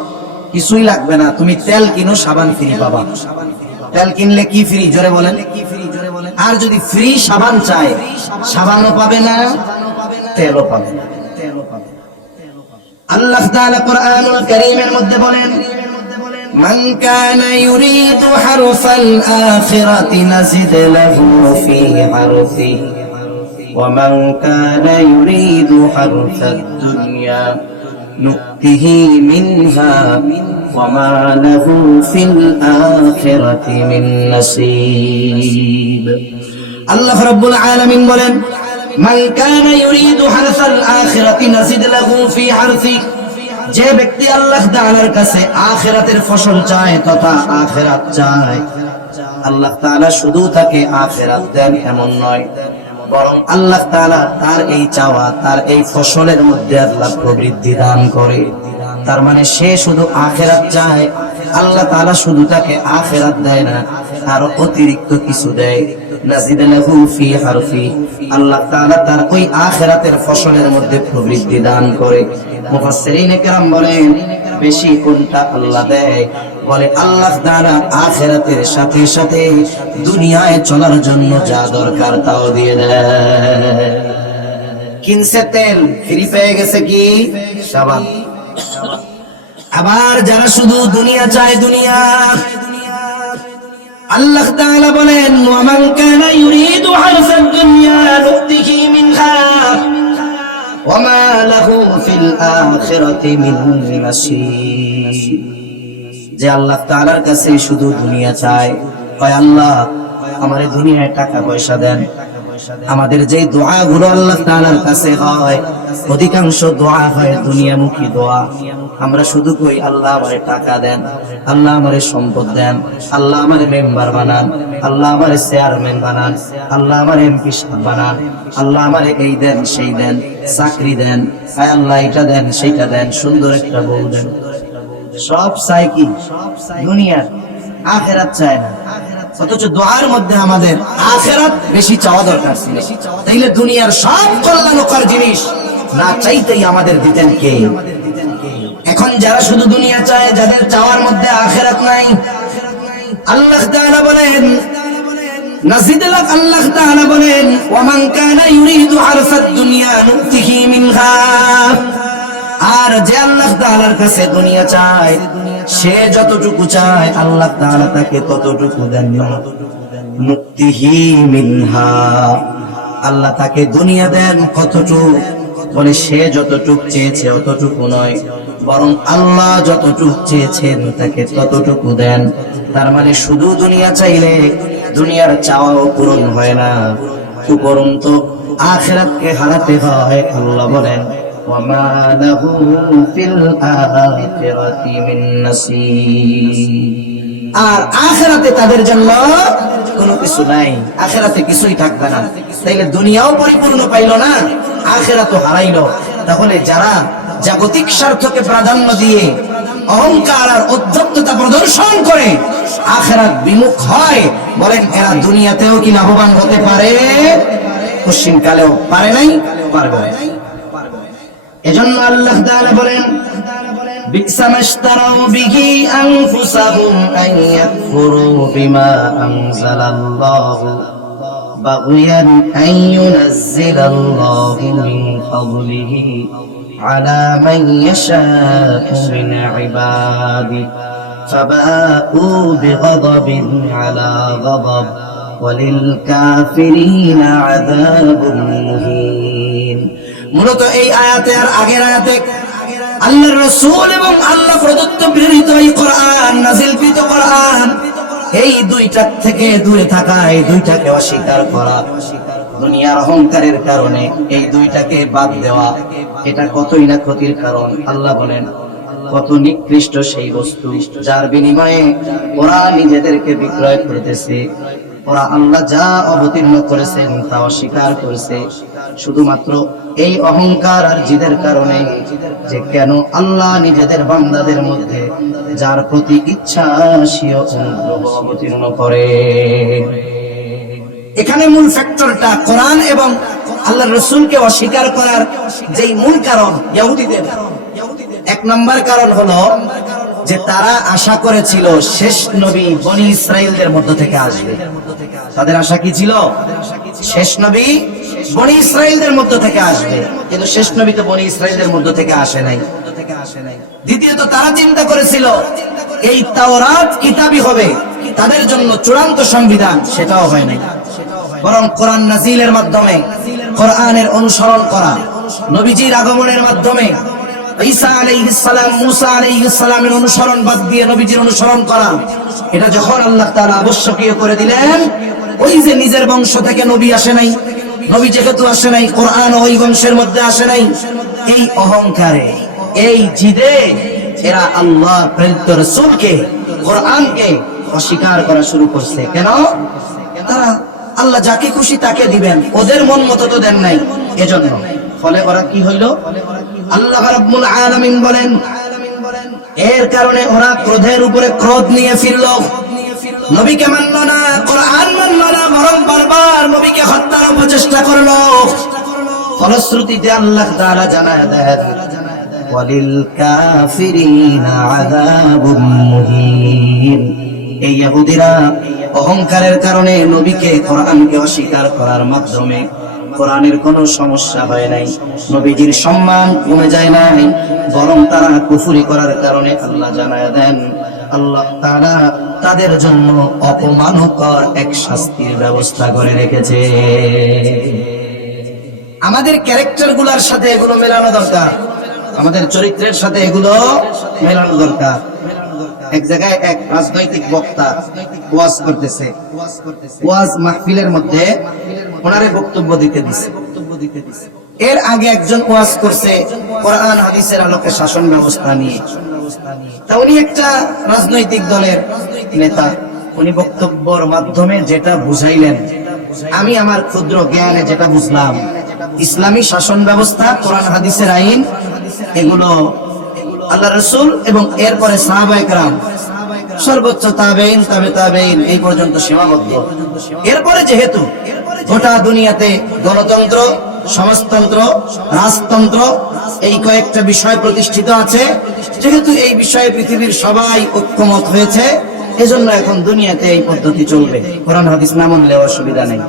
কিছুই লাগবে না, তুমি তেল কিনো, সাবান ফ্রি পাবা। তেল কিনলে কি ফ্রি? জোরে বলেন। আর যদি ফ্রি সাবান চায়, সাবানও পাবে না, তেলও পাবে না। আল্লাহ তাআলা কোরআনুল কারীমের মধ্যে বলেন, মান কানা ইউরিদু হারসাল আখিরাতি নাজিদ লাহু ফি হারসিহি ওয়া মান কানা ইউরিদু হারসাদ দুনিয়া নু'তিহি মিনহা ওয়া মা লাহু ফিল আখিরাতি মিন নাসীব। আল্লাহ রাব্বুল আলামিন বলেন, মান কানা ইউরিদু হারসাল আখিরাতি নাজিদ লাহু ফি হারসিহি। যে ব্যক্তি আল্লাহ তাআলার কাছে আখিরাতের ফসল চায় তথা আখিরাত চায়, আল্লাহ তাআলা শুধু তাকে আখিরাত দেন এমন নয়, বরং আল্লাহ তাআলা তার এই চাওয়া, তার এই ফসলের মধ্যে আল্লাহ প্রবৃদ্ধি দান করে। তার মানে সে শুধু আখিরাত চায়, আল্লাহ তাআলা শুধু তাকে আখিরাত দেয় না, আরো অতিরিক্ত কিছু দেয়। নাজিদ লাহু ফি হারফি, আল্লাহ তাআলা তার ওই আখিরাতের ফসলের মধ্যে প্রবৃদ্ধি দান করে। মুফাসসিরিনে কেরাম বলেন বেশি কোনটা আল্লাহ দেয়? বলে আল্লাহ তাআলা আখিরাতের সাথে সাথে দুনিয়ায় চলার জন্য যা দরকার তাও দিয়ে দেয়। কিনছে তেল, ফ্রি পেয়ে গেছে কি সাবান। আবার যারা শুধু দুনিয়া চায়, দুনিয়া, আল্লাহ তাআলা বলেন ওয়া মান কানা ইউরিদু হারসাদ দুনিয়া নুতিহি মিনহা ওয়া মা লাহু ফিল আখিরাতি মিন নাসীব। যে আল্লাহ তাআলার কাছে শুধু দুনিয়া চায়, কয় আল্লাহ আমারে দুনিয়ায় টাকা পয়সা দেন। আমাদের যে দোয়াগুলো আল্লাহ তাআলার কাছে হয়, অধিকাংশ দোয়া হয় দুনিয়ামুখী দোয়া। আমরা শুধু কই আল্লাহ আমারে টাকা দেন, আল্লাহ আমারে সম্পদ দেন, আল্লাহ আমারে মেম্বার বানান, আল্লাহ আমারে চেয়ারম্যান বানান, আল্লাহ আমারে এমপি সাহেব বানান, আল্লাহ আমারে এই দেন সেই দেন, চাকরি দেন, আয় আল্লাহ এটা দেন সেইটা দেন, সুন্দর একটা বউ দেন। সব চাই কি দুনিয়ার, আখিরাত চায় না। অথচ দোয়ার মধ্যে আমাদের আখিরাত বেশি চাওয়া দরকার ছিল। তাইলে দুনিয়ার সব কল্যাণকর জিনিস না চাইতেই আমাদের দিতেন কে? এখন যারা শুধু দুনিয়া চায়, যাদের চাওয়ার মধ্যে আখিরাত নাই, আল্লাহ তাআলা বলেন নাজিদ লাক, আল্লাহ তাআলা বলেন ওয়া মান কানা ইউরিদু হারসাদ দুনিয়া নুতিহি মিনহা। আর যে আল্লাহ তাআলার কাছে দুনিয়া চায়, সে যতটুকু চায় আল্লাহ তাআলা তাকে ততটুকু দেন না। নুতিহি মিনহা, আল্লাহ তাকে দুনিয়া দেন কতটুকু? বলে সে যতটুকু চেয়েছে অতটুকু নয়, বরং আল্লাহ যতটুকু চেয়েছেন তাকে ততটুকু দেন। তার মানে শুধু দুনিয়া চাইলে দুনিয়ার চাওয়াও পূরণ হয় না, উপরন্তু আখিরাতকে হারাতে হয়। আল্লাহ বলেন ওয়া মা লাহু ফিল আখিরাতি মিন নাসীব। আর আখিরাতে তাদের জন্য কোনো কিছু নাই, আখিরাতে কিছুই থাকবে না। তাইলে দুনিয়াও পরিপূর্ণ পাইলো না, আখিরাতও হারাইলো। তাহলে যারা জাগতিক স্বার্থকে প্রাধান্য দিয়ে অহংকার আর অধ্যত্ততা প্রদর্শন করে আখিরাত বিমুখ হয়, বলেন এরা দুনিয়াতেও কি লাভবান হতে পারে? পশ্চিমকালেও পারে নাই, পারবে। এজন্য আল্লাহ তাআলা বলেন বি'সা মাশতারাউ বিহি আনফুসাহুম আন ইয়াকফুরু বিমা আনজালাল্লাহু বাগয়ান আন ইউনাজ্জিলাল্লাহু মিন ফাদলিহি আলা মান ইয়াশা'উ মিন ইবাদিহি ফাবাউ বিগদাবিন আলা গদাব ওয়ালিল কাফিরিনা আযাবুন মুহিন। মূলত এই আয়াতে আর আগের আয়াতে আল্লাহর রাসূল এবং আল্লাহ প্রদত্ত প্রেরিত এই কোরআন, নাযিলকৃত কোরআন, এই দুইটা থেকে দূরে থাকা, এই দুইটাকে অস্বীকার করা, দুনিয়ার অহংকারের কারণে এই দুইটাকে বাদ দেওয়া, এটা কতই না ক্ষতির কারণ। আল্লাহ বলেন কত নিকৃষ্ট সেই বস্তু যার বিনিময়ে ওরা নিজেদেরকে বিক্রয় করতেছে। ওরা আল্লাহ যা অবতীর্ণ করেছেন তা অস্বীকার করেছে, শুধুমাত্র এই অহংকার আর জিদের কারণে, যে কেন আল্লাহ নিজেদের বান্দাদের মধ্যে যার প্রতি ইচ্ছা সিও অনুগ্রহ অবতীর্ণ করে। এখানে মূল ফ্যাক্টরটা কোরআন এবং আল্লাহর রাসূলকে অস্বীকার করার যেই মূল কারণ ইহুদীদের, এক নম্বর কারণ হলো যে তারা আশা করেছিল শেষ নবী বনি ইসরাইলদের মধ্য থেকে আসবে। তাদের আশা কি ছিল? শেষ নবী বনি ইসরাইলদের মধ্য থেকে আসবে, কিন্তু শেষ নবী তো বনি ইসরাইলদের মধ্য থেকে আসে নাই। দ্বিতীয়ত তারা চিন্তা করেছিল এই তাওরাত কিতাবই হবে তাদের জন্য চূড়ান্ত সংবিধান, সেটাও হয় নাই। বরং কোরআন নাজিলের মাধ্যমে কোরআনের অনুসরণ করা, নবীজির আগমনের মাধ্যমে ঈসা আলাইহিস সালাম, মুসা আলাইহিস সালামের অনুসরণ বাদ দিয়ে নবীজির অনুসরণ করা, এটা যখন আল্লাহ তাআলা আবশ্যকীয় করে দিলেন, ওই যে নিজের বংশ থেকে নবী আসে নাই, নবী যেহেতু আসে নাই, কোরআন ওই বংশের মধ্যে আসে নাই, এই অহংকারে এই জিদে এরা আল্লাহ প্রেরিত রাসূলকে, কোরআনকে অস্বীকার করা শুরু করছে। কেন? তারা আল্লাহ যাকে খুশি তাকে দিবেন, ওদের মন মতো তো দেন নাই, এজন্য। ফলে ওরা কি হইল? আল্লাহ রাব্বুল আলামিন বলেন, এর কারণে ওরা ক্রোধের উপরে ক্রোধ নিয়ে ফিরল, নবীকে মানল না, কোরআন মানল না, বরং বারবার নবীকে হত্যার প্রচেষ্টা করলো। ফলশ্রুতিতে আল্লাহ তাআলা জানায় দেন, ওয়ালিল কাফিরিনা আযাবুম মুহিন। এই ইহুদিরা অহংকারের কারণে নবীকে, কোরআনকে অস্বীকার করার মাধ্যমে কোরআনের কোনো সমস্যা হয় নাই, নবীজির সম্মান কমে যায় নাই, বরং তারা কুফরি করার কারণে আল্লাহ জানায় দেন, আল্লাহ তাআলা তাদের জন্য অপমানকর এক শাস্তির ব্যবস্থা করে রেখেছে। আমাদের ক্যারেক্টার গুলার সাথে এগুলো মেলানো দরকার, আমাদের চরিত্রের সাথে এগুলো মেলানো দরকার। এক জায়গায় এক রাজনৈতিক বক্তা ওয়াজ করতেছে, ওয়াজ মাহফিলের মধ্যে ওনারে বক্তব্য দিতে দিছে। এর আগে একজন ওয়াজ করছে কোরআন হাদিসের আলোকে শাসন ব্যবস্থা নিয়ে। তা উনি একটা রাজনৈতিক দলের নেতা, উনি বক্তব্যের মাধ্যমে যেটা বুঝাইলেন, আমি আমার ক্ষুদ্র জ্ঞানে যেটা বুঝলাম, ইসলামী শাসন ব্যবস্থা, কোরআন হাদিসের আইন, এগুলো আল্লাহ রাসূল এবং এরপরে সাহাবায়ে কেরাম, সর্বোচ্চ তাবেঈন, তাবে তাবেঈন, এই পর্যন্ত সীমাবদ্ধ। এরপরে যেহেতু গোটা দুনিয়াতে গণতন্ত্র, সমাজতন্ত্র, রাজতন্ত্র, এই কয়েকটা বিষয় প্রতিষ্ঠিত আছে, যেহেতু এই বিষয়ে পৃথিবীর সবাই ঐক্যমত হয়েছে, এজন্য এখন দুনিয়াতে এই পদ্ধতি চলবে। কোরআন হাদিস না মানলেও অসুবিধা নেই।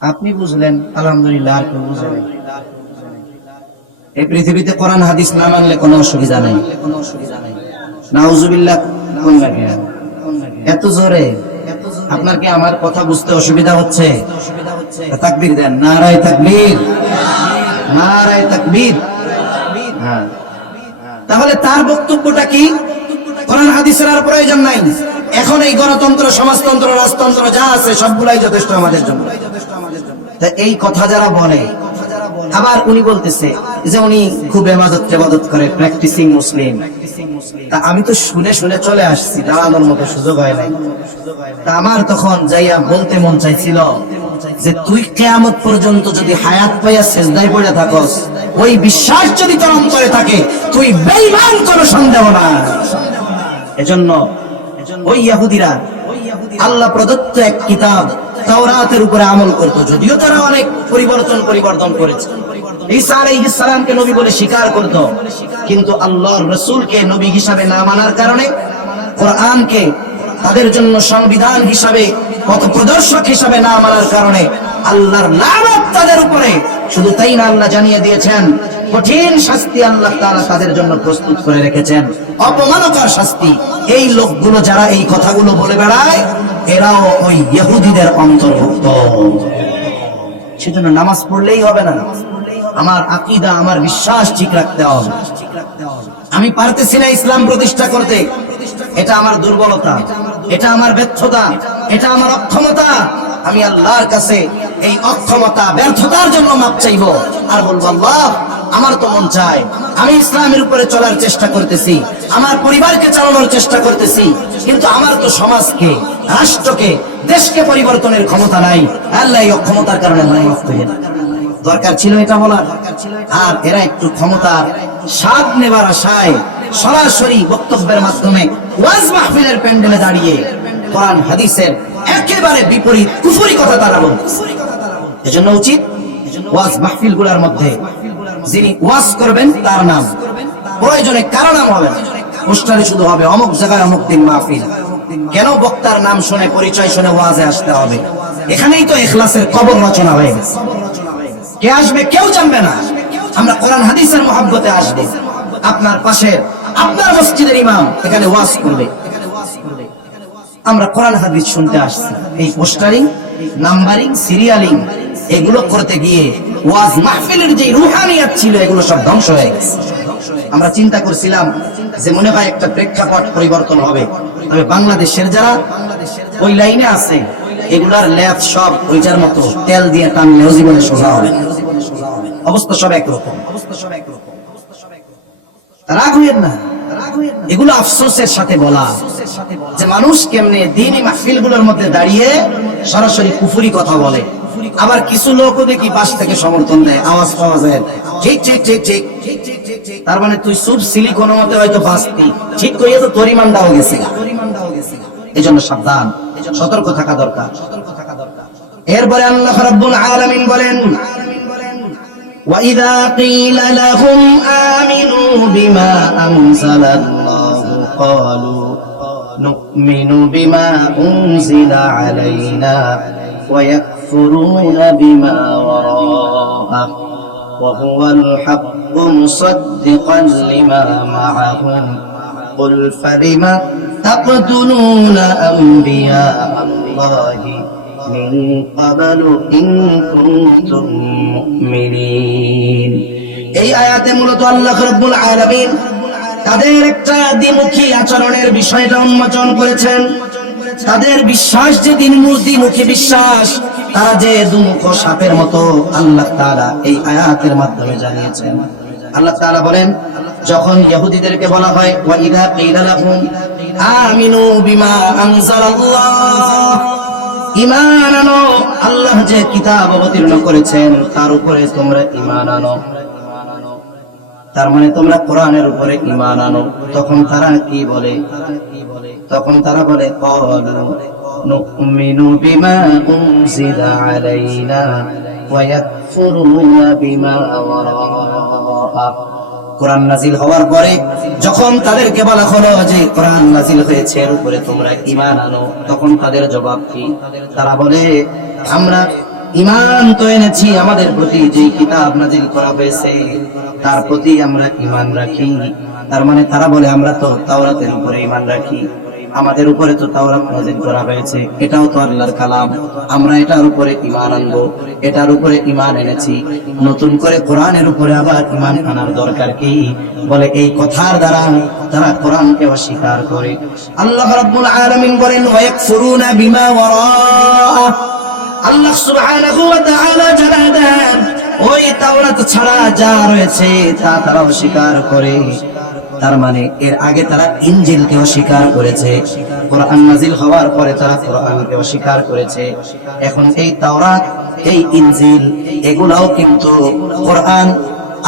আপনি বুঝলেন, আলহামদুলিল্লাহ। আর কেউ বুঝে নাই? এই পৃথিবীতে কোরআন হাদিস না মানলে কোনো অসুবিধা নেই। নাউজুবিল্লাহ। কোন লাগে এত জোরে? আপনার কি আমার কথা বুঝতে অসুবিধা হচ্ছে? তাকবীর দেন, নারায়ে তাকবীর, নারায়ে তাকবীর। হ্যাঁ, তাহলে তার বক্তব্যটা কি? কোরআন হাদিসের আর প্রয়োজন নাই, এখন এই গণতন্ত্র, সমাজতন্ত্র, রাজতন্ত্র যা আছে সবগুলাই যথেষ্ট আমাদের জন্য। তা এই কথা যারা বলে, আবার উনি বলতেছে যে উনি খুব ইবাদত করে, প্র্যাকটিসিং মুসলিম। তা আমি তো শুনে শুনে চলে আসছি, দাঁড়ানোর মতো সুযোগ হয় নাই। তা আমার তখন যাইয়া বলতে মন চাইছিল যে তুই কিয়ামত পর্যন্ত যদি হায়াত পাইয়া সিজদায় পড়ে থাকস, ওই বিশ্বাস যদি তোর অন্তরে থাকে, তুই বেঈমান, কোনো সন্দেহ না। এজন্য ওই ইহুদিরা আল্লাহ প্রদত্ত এক কিতাব তাওরাতের উপরে আমল করত, যদিও তারা অনেক পরিবর্তন করেছে। ঈসা আলাইহিস সালামকে নবী বলে স্বীকার করত, কিন্তু আল্লাহর রাসূলকে নবী হিসাবে না মানার কারণে, কোরআনকে তাদের জন্য সংবিধান হিসাবে, পথ প্রদর্শক হিসাবে না মানার কারণে আল্লাহর লানত তাদের উপরে। শুধু তাই না, আল্লাহ জানিয়ে দিয়েছেন কঠিন শাস্তি আল্লাহ তাআলা তাদের জন্য প্রস্তুত করে রেখেছেন, অপমানকর শাস্তি। এই লোকগুলো যারা এই কথাগুলো বলে বেড়ায়, এরাও ওই ইহুদিদের অন্তর্ভুক্ত। সেজন্য নামাজ পড়লেই হবে না, আমার আকীদা, আমার বিশ্বাস ঠিক রাখতে হবে। আমি পারতেছি না ইসলাম প্রতিষ্ঠা করতে, এটা আমার দুর্বলতা, এটা আমার ব্যর্থতা, এটা আমার অক্ষমতা। আমি আল্লাহর কাছে এই অক্ষমতা, ব্যর্থতার জন্য মাপ চাইবো, আর বলবো আল্লাহ, আমার তো মন চায়, আমি ইসলামের উপরে চলার চেষ্টা করতেছি, আমার পরিবারকে চালানোর চেষ্টা করতেছি, কিন্তু আমার তো সমাজকে, রাষ্ট্রকে, দেশকে পরিবর্তনের ক্ষমতা নাই। আল্লাহ এই অক্ষমতার কারণে মাফ করে দেন। দরকার ছিল এটা বলার। আর এরা একটু ক্ষমতার স্বাদ নেবার আশায় সরাসরি বক্তব্যের মাধ্যমে ওয়াজ মাহফিলের প্যান্ডেলে দাঁড়িয়ে কোরআন হাদিসের একেবারে বিপরীত কুফরি কথা তারা বলছে। এজন্য উচিত ওয়াজ মাহফিল গুলার মধ্যে যিনি ওয়াজ করবেন তার নাম, প্রয়োজনে কারো নাম হবে না, পোস্টারে শুধু হবে অমুক জায়গায় অমুক দিন মাহফিল। কেন বক্তার নাম শুনে, পরিচয় শুনে ওয়াজে আসতে হবে? এখানেই তো ইখলাসের কবর রচনা হয়ে গেছে। কে আসবে কেউ জানবে না, আমরা কোরআন হাদিসের মহব্বতে আসবো। আপনার পাশে আপনার মসজিদের ইমাম এখানে ওয়াজ করবে, আমরা কোরআন হাদিস শুনতে আসছি। এই পোস্টারিং, নাম্বারিং, সিরিয়ালিং এগুলো করতে গিয়ে ওয়াজ মাহফিলের যে রুহানিয়াত ছিল, এগুলো সব ধ্বংস হয়ে গেছে। আমরা চিন্তা করছিলাম যে মনে হয় একটা প্রেক্ষাপট পরিবর্তন হবে, তবে বাংলাদেশের যারা ওই লাইনে আছে, এগুলার ল্যাব সব ওইটার মতো তেল দিয়ে টানলেও জীবনে সোজা হবে। অবস্থা সব একরকম। রাগ হইয়েন না, এগুলো আফসোসের সাথে বলা যে মানুষ কেমনে দ্বীনি মাহফিলগুলোর মধ্যে দাঁড়িয়ে সরাসরি কুফরি কথা বলে, আবার কিছু লোকও দেখি পাশ থেকে সমর্থন দেয়, আওয়াজ পাওয়া যায় ঠিক ঠিক ঠিক ঠিক। তার মানে তুই চুপ ছিলি কোনো মতে, হয়তো বাঁচতি, ঠিক করিয়া তো তোর ইমানটাও গেছে। এই জন্য সাবধান, সতর্ক থাকা দরকার। এরপরে আল্লাহ রাব্বুল আলামিন বলেন, وَإِذَا قِيلَ لَهُمْ آمِنُوا بِمَا أَنزَلَ اللَّهُ قَالُوا نُؤْمِنُ بِمَا أُنزِلَ عَلَيْنَا وَيَكْفُرُونَ بِمَا وَرَاءَهُ وَهُوَ الْحَقُّ مُصَدِّقًا لِمَا مَعَهُمْ قُلْ فَلِمَ تَقْتُلُونَ أَنبِيَاءَ اللَّهِ من قبل إن كنتم مؤمنين। এই আয়াতে মূলত আল্লাহ রাব্বুল আলামিন তাদের একটা দ্বিমুখী আচরণের বিষয়টা উন্মোচন করেছেন। তাদের বিশ্বাস যে দ্বিমুখী বিশ্বাস, তারা যে দুমুখ সাপের মতো, আল্লাহ তাআলা এই আয়াতের মাধ্যমে জানিয়েছেন। আল্লাহ তাআলা বলেন, যখন ইহুদিদেরকে বলা হয় ওয়া ইযা কিলা লাহুম আমিনু বিমা আনজালাল্লাহ, ঈমান আনো, আল্লাহ যে কিতাব অবতীর্ণ করেছেন তার উপরে তোমরা ঈমান আনো, তার মানে তোমরা কোরআনের উপরে ঈমান আনো। তখন তারা কি বলে? তখন তারা বলে ক্বালু নুমিনু বিমা উনজিলা আলাইনা ওয়া ইয়াকফুরুনা বিমা ওয়ারাআ। কোরআন নাজিল হওয়ার পরে যখন তাদেরকে বলা হলো যে কোরআন নাজিল হয়েছে এর উপরে তোমরা ঈমান আনো, তখন তাদের জবাব কি? তারা বলে, আমরা ঈমান তো এনেছি, আমাদের প্রতি যে কিতাব নাজিল করা হয়েছে তার প্রতি আমরা ঈমান রাখি। তার মানে তারা বলে, আমরা তো তাওরাতের উপরে ঈমান রাখি, আমাদের উপরে তো তাওরাত নাজিল করা হয়েছে, এটাও তো আল্লাহর কালাম, আমরা এটার উপরে ঈমান আনবো, এটার উপরে ঈমান এনেছি, নতুন করে কোরআনের উপরে আবার ঈমান আনার দরকার কি? বলে এই কথার দ্বারা তারা কোরআনকে অস্বীকার করে। আল্লাহ রাব্বুল আলামিন বলেন ওয়ায়াকফুরুনা বিমা ওয়ারাআ। আল্লাহ সুবহানাহু ওয়া তাআলা জানান দেন, ওই তাওরাত ছাড়া যা রয়েছে তা তারা অস্বীকার করে। তার মানে এর আগে তারা ইনজিলকে অস্বীকার করেছে, কোরআন নাজিল হওয়ার পরে তারা কোরআনকে অস্বীকার করেছে। এখন এই তাওরাত, এই ইনজিল, এগুলাও কিন্তু কোরআন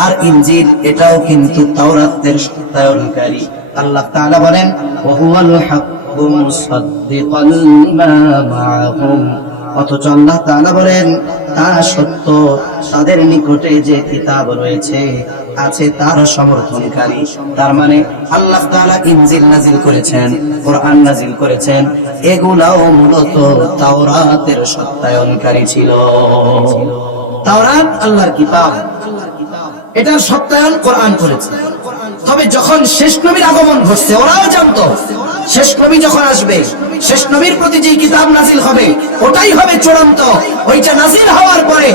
আর ইনজিল এটাও কিন্তু তাওরাতের সত্যায়নকারী। আল্লাহ তাআলা বলেন ওয়াহুয়াল হাক্কু মুসাদ্দিকাল লিমা মাআহুম। অথচ আল্লাহ তাআলা বলেন তা সত্য, তাদের নিকটে যে কিতাব রয়েছে আছে তার সমর্থনকারী। তার মানে আল্লাহ তাআলা ইনজিল নাজিল করেছেন, কোরআন নাজিল করেছেন, এগুলাও মূলত তাওরাতের সত্যায়নকারী ছিল। তাওরাত আল্লাহর কিতাব, এটার সত্যায়ন কোরআন করেছে। তবে যখন শেষ নবীর আগমন ঘটছে, ওরাও জানতো শেষ নবী যখন আসবে, শেষ নবীর প্রতি যে কিতাব নাজিল হবে ওটাই হবে চূড়ান্ত। ওইটা নাজিল হওয়ার পরে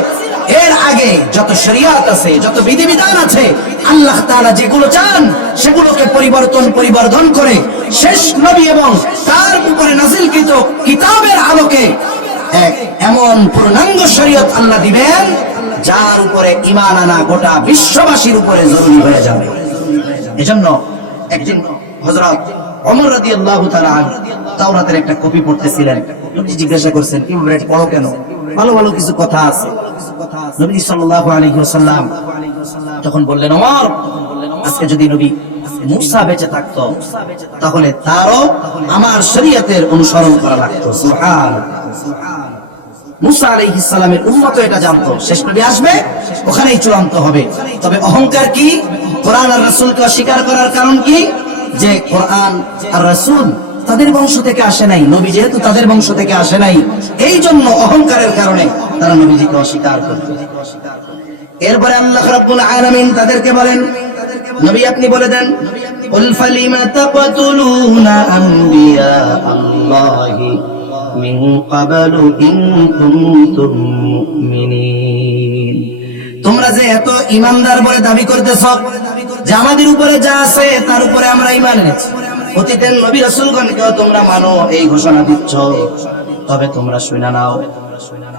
এর আগে যত শরিয়াত আছে, যত বিধিবিধান আছে, আল্লাহ তাআলা যেগুলো চান সেগুলোকে পরিবর্তন করে শেষ নবী এবং তার উপরে নাজিলকৃত কিতাবের আলোকে এক এমন পূর্ণাঙ্গ শরীয়ত আল্লাহ দিবেন যার উপরে ঈমান আনা গোটা বিশ্ববাসীর উপরে জরুরি হয়ে যাবে। এজন্য একদিন হযরত ওমর রাদিয়াল্লাহু তাআলা তাওরাতের একটা কপি পড়তেছিলেন। নবীজি জিজ্ঞাসা করছেন, ইমাম এটা পড়ো কেন? ভালো ভালো কিছু কথা আছে। নবী সাল্লাল্লাহু আলাইহি ওয়াসাল্লাম তখন বললেন, ওমর, আজকে যদি নবী মুসা বেঁচে থাকতো তাহলে তারও আমার শরীয়তের অনুসরণ করা লাগতো। সুবহানাল্লাহ। মুসা আলাইহিস সালামের উম্মত এটা জানতো শেষ নবী আসবে, ওখানেই চূড়ান্ত হবে। তবে অহংকার কি? কোরআন আর রাসূলকে অস্বীকার করার কারণ কি? যে কোরআন আর রাসূল তাদের বংশ থেকে আসে নাই, নবী যেহেতু তাদের বংশ থেকে আসে নাই, এই জন্য অহংকারের কারণে তারা নবীজিকে অস্বীকার করত। এরপরে আল্লাহ রাব্বুল আলামিন তাদেরকে বলেন, নবী আপনি বলে দেন, কুল ফালিমা তাকতুলুনা আম্বিয়া আল্লাহি মিন ক্বাবলু ইন কুনতুম মুমিনিন। তোমরা যে এত ঈমানদার বলে দাবি করতেছ যে আমাদের উপরে যা আছে তার উপরে আমরা ঈমান এনেছি, অতীতের নবী রাসূলগণকেও তোমরা মানো, এই ঘোষণা দিচ্ছ, তবে তোমরা শুনে নাও,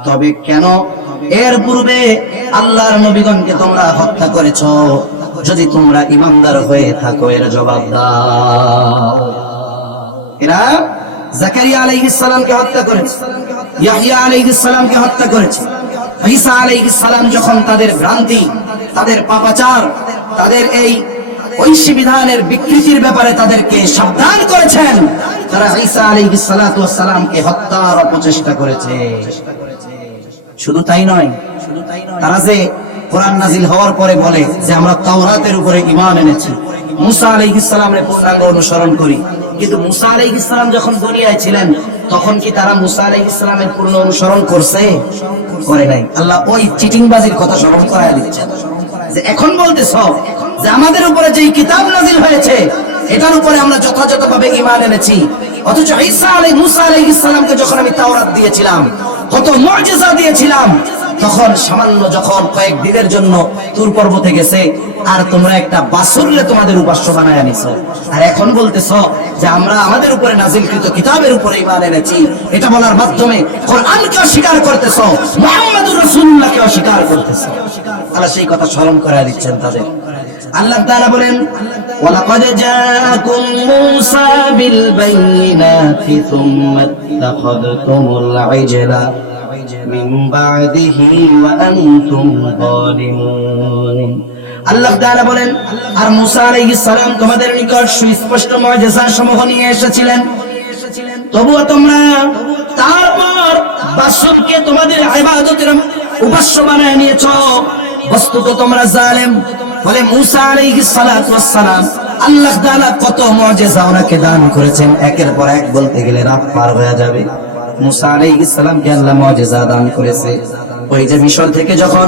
তবে কেন এর পূর্বে আল্লাহর নবীগণকে তোমরা হত্যা করেছো? যদি তোমরা ঈমানদার হয়ে থাকো এর জবাব দাও। এরা জাকারিয়া আলাইহিস সালামকে হত্যা করেছে, ইয়াহইয়া আলাইহিস সালামকে হত্যা করেছে। ঈসা আলাইহিস সালাম যখন তাদের ভ্রান্তি, তাদের পাপাচার, তাদের এই ঐশী বিধানের বিকৃতির ব্যাপারে তাদেরকে সাবধান করেছেন, তারা ঈসা আলাইহিস সালাতু ওয়াস সালামকে হত্যার অপচেষ্টা করেছে। শুধু তাই নয়, তারা যে কোরআন নাজিল হওয়ার পরে বলে যে আমরা তাওরাতের উপরে ঈমান এনেছি, মুসা আলাইহিস সালামের পূর্ণাঙ্গ অনুসরণ করি, কিন্তু মুসা আলাইহিস সালাম যখন দুনিয়ায় ছিলেন তখন কি তারা মুসা আলাইহিস সালামের পূর্ণ অনুসরণ করছে? করে নাই। আল্লাহ ওই চিটিংবাজির কথা স্মরণ করায় দিচ্ছেন যে এখন বলতেছ যে আমাদের উপরে যে কিতাব নাজিল হয়েছে এটার উপরে আমরা যথাযথভাবে ঈমান এনেছি, অথচ মুসা আলাইহিস সালামকে যখন আমি তাওরাত দিয়েছিলাম, কত মুআজিজা দিয়েছিলাম, তখন সামান্য যখন কয়েক দিনের জন্য তুর পর্বতে গেছে আর তোমরা একটা বাছুরকে তোমাদের উপাস্য বানায় আনিছো, আর এখন বলতেছো যে আমরা আমাদের উপরে নাজিলকৃত কিতাবের উপরে ঈমান এনেছি। এটা বলার মাধ্যমে কোরআনকে অস্বীকার করতেছো, মুহাম্মদুর রাসূলুল্লাহকে অস্বীকার করতেছো। আল্লাহ সেই কথা স্মরণ করায় দিচ্ছেন তাদের। আল্লাহ তাআলা বলেন, ওয়ালাকাদ জাআকুম মূসা বিল বাইয়িনাতি সুম্মা ইত্তাখাযতুমুল ইজলা মিন বা'দিহি ওয়া আনতুম যালিমুন। আল্লাহ তাআলা বলেন, আর মূসা আলাইহিস সালাম তোমাদের নিকট সুস্পষ্ট মুআজিজা সমূহ নিয়ে এসেছিলেন, তবুও তোমরা তারপর বাছুরকে তোমাদের ইবাদতের উপাস্য বানায় নিয়েছো। বস্তুত তোমরা জালেম। বলে মূসা আলাইহিস সালাতু ওয়াস সালাম আল্লাহ তাআলা কত মুআজিজা ওনাকে দান করেছেন, একের পর এক বলতে গেলে রাত পার হয়ে যাবে। মূসা আলাইহিস সালামকে আল্লাহ মুআজিজা দান করেছে। ওই যে মিশর থেকে যখন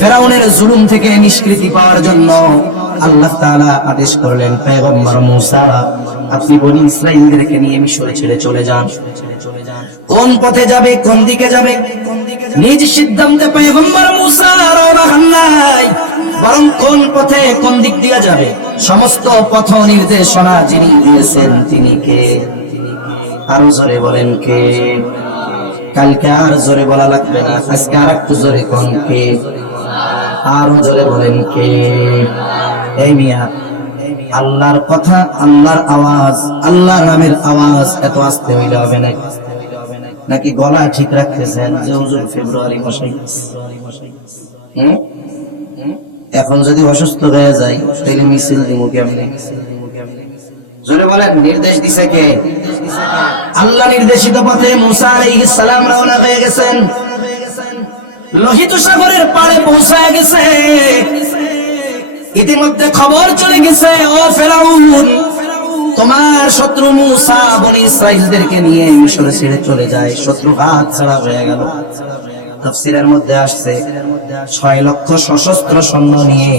ফেরাউনের জুলুম থেকে নিষ্কৃতি পাওয়ার জন্য আল্লাহ তাআলা আদেশ করলেন, পয়গম্বর মূসা আপনি বনি ইসরাঈলদেরকে নিয়ে মিশরে ছেড়ে চলে যান। কোন পথে যাবে, কোন দিকে যাবে, নিজ সিদ্ধান্তে পয়গম্বর মূসা রওনা হন নাই, বরং কোন পথে কোন দিক দিয়ে যাবে সমস্ত পথ নির্দেশনা যিনি দিয়েছেন তিনি কে? আরো জোরে বলেন কে? কালকে আর জোরে বলা লাগবে না, আজকে আর একটু জোরে কোন কে? আরো জোরে বলেন কে? এই মিয়া, আল্লাহর কথা, আল্লাহর আওয়াজ, আল্লাহর নামের আওয়াজ এত আস্তে হইলে হবে না? নাকি গলা ঠিক রাখতেছেন যে হুজুর ফেব্রুয়ারি মাসে? এখন যদি অসুস্থ হয়ে যায় তাহলে মিছিল দিব কেমনে? জোরে বলেন, নির্দেশ দিছে কে? আল্লাহ নির্দেশিত পথে মূসা আলাইহিস সালাম রওনা হয়ে গেছেন। লোহিত সাগরের পাড়ে পৌঁছায় গেছে। ইতিমধ্যে খবর চলে গেছে, ও ফেরাউন তোমার শত্রু মূসা বনি ইসরাঈলদেরকে নিয়ে মিশরে ছেড়ে চলে যায়। শত্রু হাত ছাড়া হয়ে গেল। তাফসীরের মধ্যে আসছে 6 লক্ষ সশস্ত্র সৈন্য নিয়ে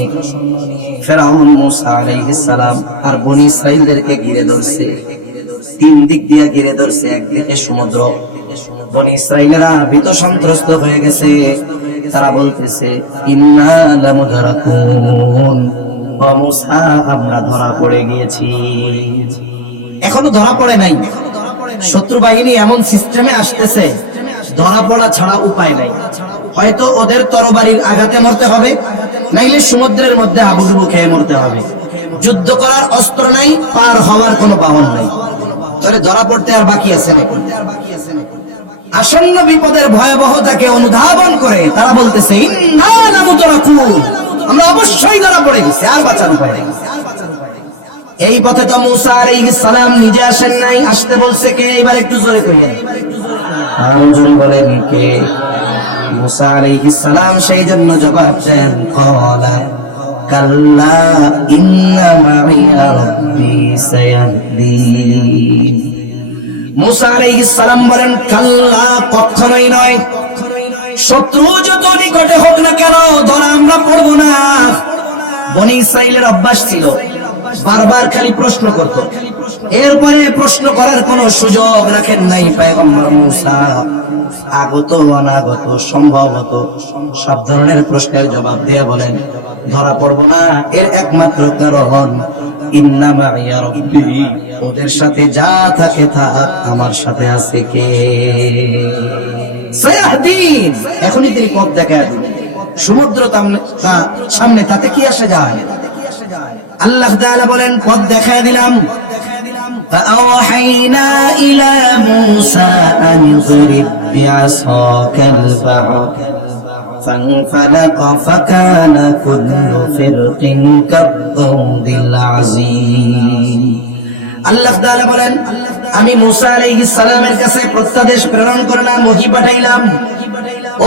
ফেরাউন মূসা আলাইহিস সালাম আর বনি ইসরাঈলদেরকে ঘিরে ধরছে। 3 দিক দিয়ে ঘিরে ধরছে, একদিকে সমুদ্র। বনি ইসরাঈলেরা ভীত সন্ত্রস্ত হয়ে গেছে। তারা বলতেছে, ইন্না লামুদরাকুন, ও মূসা আমরা ধরা পড়ে গিয়েছি। এখনো ধরা পড়ে নাই। শত্রু বাহিনী এমন সিস্টেমে আসতেছে, ধরা পড়া ছাড়া উপায় নাই। হয়তো ওদের তরবারির আঘাতে মরতে হবে, নাইলে সমুদ্রের মধ্যে হাবুডুবু খেয়ে মরতে হবে। যুদ্ধ করার অস্ত্র নাই, পার হওয়ার কোনো বাহন নাই। তাহলে ধরা পড়তে আর বাকি আছে না। আসন্ন বিপদের ভয়াবহতাকে অনুধাবন করে তারা বলতেছে, ইন্না লামুদরাকুন, আমরা অবশ্যই ধরা পড়ে গেছি, আর বাঁচার উপায় নেই। এই পথে তো মূসা আলাইহিস সালাম নিজে আসেন নাই, আসতে বলছে কে? এবার একটু জোরে কইলেন, আরো জোরে বলেন কে? মূসা আলাইহিস সালাম সেই জন্য জবাব দেন, ক্বালা কাল্লা ইন্না মাইয়া রাব্বি সায়াহদিন। মূসা আলাইহিস সালাম বলেন, কাল্লা কখনোই নয়, শত্রু যত নিকটে হোক না কেন ধরা আমরা পড়ব না। বনি ইসরাঈলের অভ্যাস ছিল বারবার খালি প্রশ্ন করত, এরপরে প্রশ্ন করার কোনো সুযোগ রাখেন নাই পয়গম্বর মূসা। আগত অনাগত সম্ভবত সব ধরনের প্রশ্নের জবাব দিয়ে বলেন, ধরা পড়ব না। এর একমাত্র কারণ ইন্না মাইয়া রাব্বি, ওদের সাথে যা থাকে থাক, আমার সাথে আছে কে? সায়াহদিন, এখনই তিনি পথ দেখায় দিলেন। সমুদ্র সামনে, তাতে কি আসে যায়? আল্লাহ তাআলা বলেন পথ দেখায় দিলাম। فأوحينا إلى موسى أن اضرب بعصاك البحر فانفلق فكان كل فرق كالطود العظيم। আল্লাহ তাআলা বলেন আমি মুসা আলাইহিস সালামের কাছে প্রত্যাদেশ প্রেরণ করলাম, ওহী পাঠাইলাম,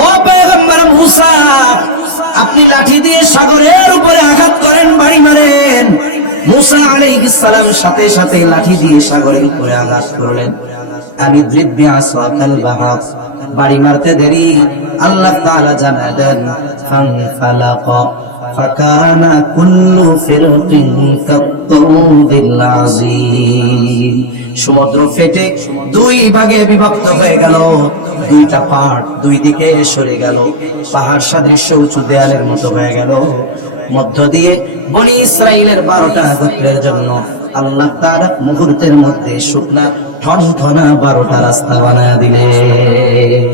ও পয়গম্বর মুসা, আপনি লাঠি দিয়ে সাগরের উপরে আঘাত করেন, বাড়ি মারেন। মুসা আলাইহিস সালাম সাথে সাথে লাঠি দিয়ে সাগরের উপরে আঘাত করলেন। আমি দ্রিব বিআসাকাল বাহর, বাড়ি মারতে দেরি আল্লাহ তাআলা জানায় দেন ফানফালাক ফাকানা কুল্লু ফিরকিন কাত্তুদিল আযীম। সমুদ্র ফেটে দুই ভাগে বিভক্ত হয়ে গেল, দুইটা পাহাড় দুই দিকে সরে গেল, পাহাড় সাদৃশ্য উঁচু দেয়ালের মতো হয়ে গেল। মধ্য দিয়ে বনি ইসরাইলের 12টা গোত্রের জন্য আল্লাহ তাআলা মুহূর্তের মধ্যে শুকনা ঠনঠনা 12টা রাস্তা বানায় দিলেন।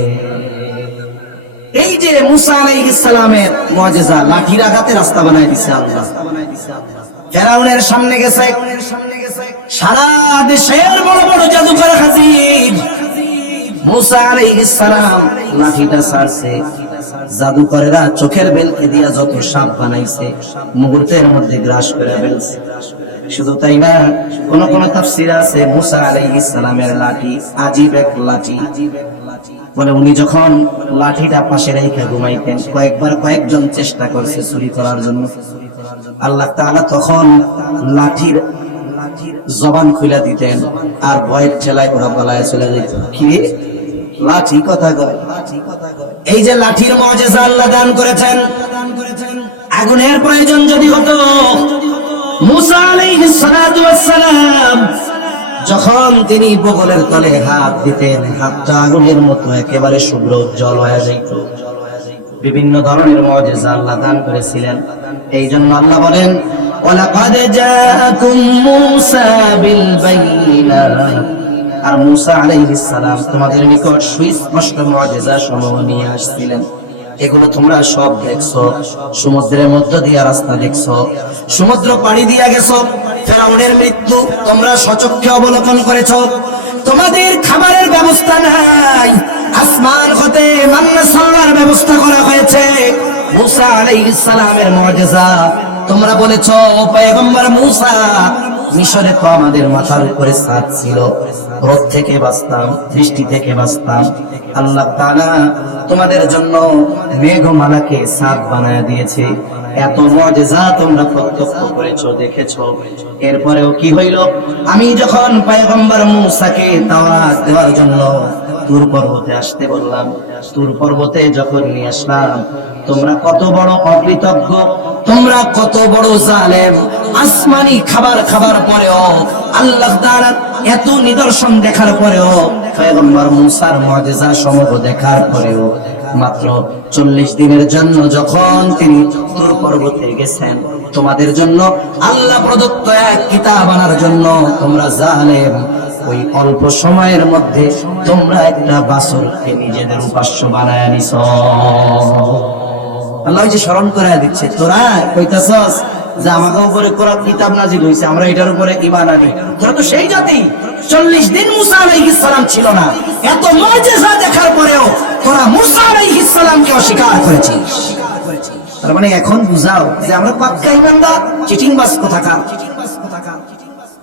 এই যে মুসা আলাইহিস সালামের মুআজিজা, লাঠির আঘাতে রাস্তা বানায় দিয়েছে আল্লাহ। ফেরাউনের সামনে গেছে সারা দেশের বড় বড় জাদুকর হাজির। মুসা আলাইহিস সালাম লাঠিটা ছাড়ছে, জাদুকরেরা চোখের বেলকে দিয়া যত সাপ বানাইছে মুহূর্তের মধ্যে গ্রাস করে ফেলছে। শুধু তাই না, কোন কোন তাফসীর আছে মুসা আলাইহিস সালামের লাঠি আজীব এক লাঠি। বলে উনি যখন লাঠিটা পাশে রেখে ঘুমাইতেন, কয়েকজন চেষ্টা করছে চুরি করার জন্য। আল্লাহ তাআলা তখন লাঠির জবান খুলে দিতেন, আর ভয়ের ঠেলায় ওরা পালায় চলে যেত। কি লাঠি কথা কয়? এই যে লাঠির মুআজিজা আল্লাহ দান করেছেন। আগুনের প্রয়োজন যদি হতো, মুসা আলাইহিস সালাতু ওয়াস সালাম যখন তিনি বগলের তলে হাত দিতেন, হাতটা আগুনের মতো একেবারে শুভ্র উজ্জ্বল হয়ে যেত। বিভিন্ন ধরনের মুআজিজা আল্লাহ দান করেছিলেন। এই জন্য আল্লাহ বলেন ওয়ালাকাদ জাআকুম মূসা বিল বাইয়িনাত, আর মুসা আলাইহিস সালাম তোমাদের নিকট সুস্পষ্ট মুআজিজা সমূহ নিয়ে আসছিলেন। এগুলো তোমরা সব দেখছো, সমুদ্রের মধ্য দিয়ে রাস্তা দেখছো, সমুদ্র পাড়ি দিয়ে গেছো, ফেরাউনের মৃত্যু তোমরা সচক্ষে অবলোকন করেছো। তোমাদের খাবারের ব্যবস্থা নাই, আসমান হতে মান্না সালার ব্যবস্থা করা হয়েছে। মুসা আলাইহিস সালামের মুআজিজা তোমরা বলেছো পয়গম্বর মুসা, মিশরে তো আমাদের মাথার উপরে ছাদ ছিল, রোদ থেকে বাঁচতাম, বৃষ্টি থেকে বাঁচতাম। আল্লাহ তাআলা তোমাদের জন্য মেঘমালাকে ছাদ বানায় দিয়েছে। এত মুআজিজা তোমরা প্রত্যক্ষ করেছো, দেখেছো। এরপরেও কি হইল? আমি যখন পয়গম্বর মুসাকে দাওয়াত দেওয়ার জন্য তুর পর্বতে আসতে বললাম, তুর পর্বতে যখন নিয়ে আসলাম, তোমরা কত বড় অকৃতজ্ঞ, তোমরা কত বড় জালেম। আসমানি খাবার খাবার পরেও, আল্লাহ তাআলার এত নিদর্শন দেখার পরেও, পয়গম্বর মুসার মুআজিজা সমূহ দেখার পরেও মাত্র 40 দিনের জন্য যখন তিনি তুর পর্বতে গেছেন, তোমাদের জন্য আল্লাহ প্রদত্ত এক কিতাব আনার জন্য তোমরা জালেম। ওই অল্প সময়ের মধ্যে তোমরা একটা বাছুরকে নিজেদের উপাস্য বানায় নিছ। আল্লাহ যে স্মরণ করায় দিচ্ছে, তোরা কইতাছস যে আমাকে উপরে কোরআন কিতাব নাজিল হইছে, আমরা এটার উপরে ঈমান আনি। তোরা তো সেই জাতি, 40 দিন মুসা আলাইহিস সালাম ছিল না, এত মুআজিজা দেখার পরেও তোরা মুসা আলাইহিস সালামকে অস্বীকার করেছিস। তার মানে এখন বুঝাও যে আমরা পাক্কা ঈমানদার, চিটিংবাজ কোথাকার।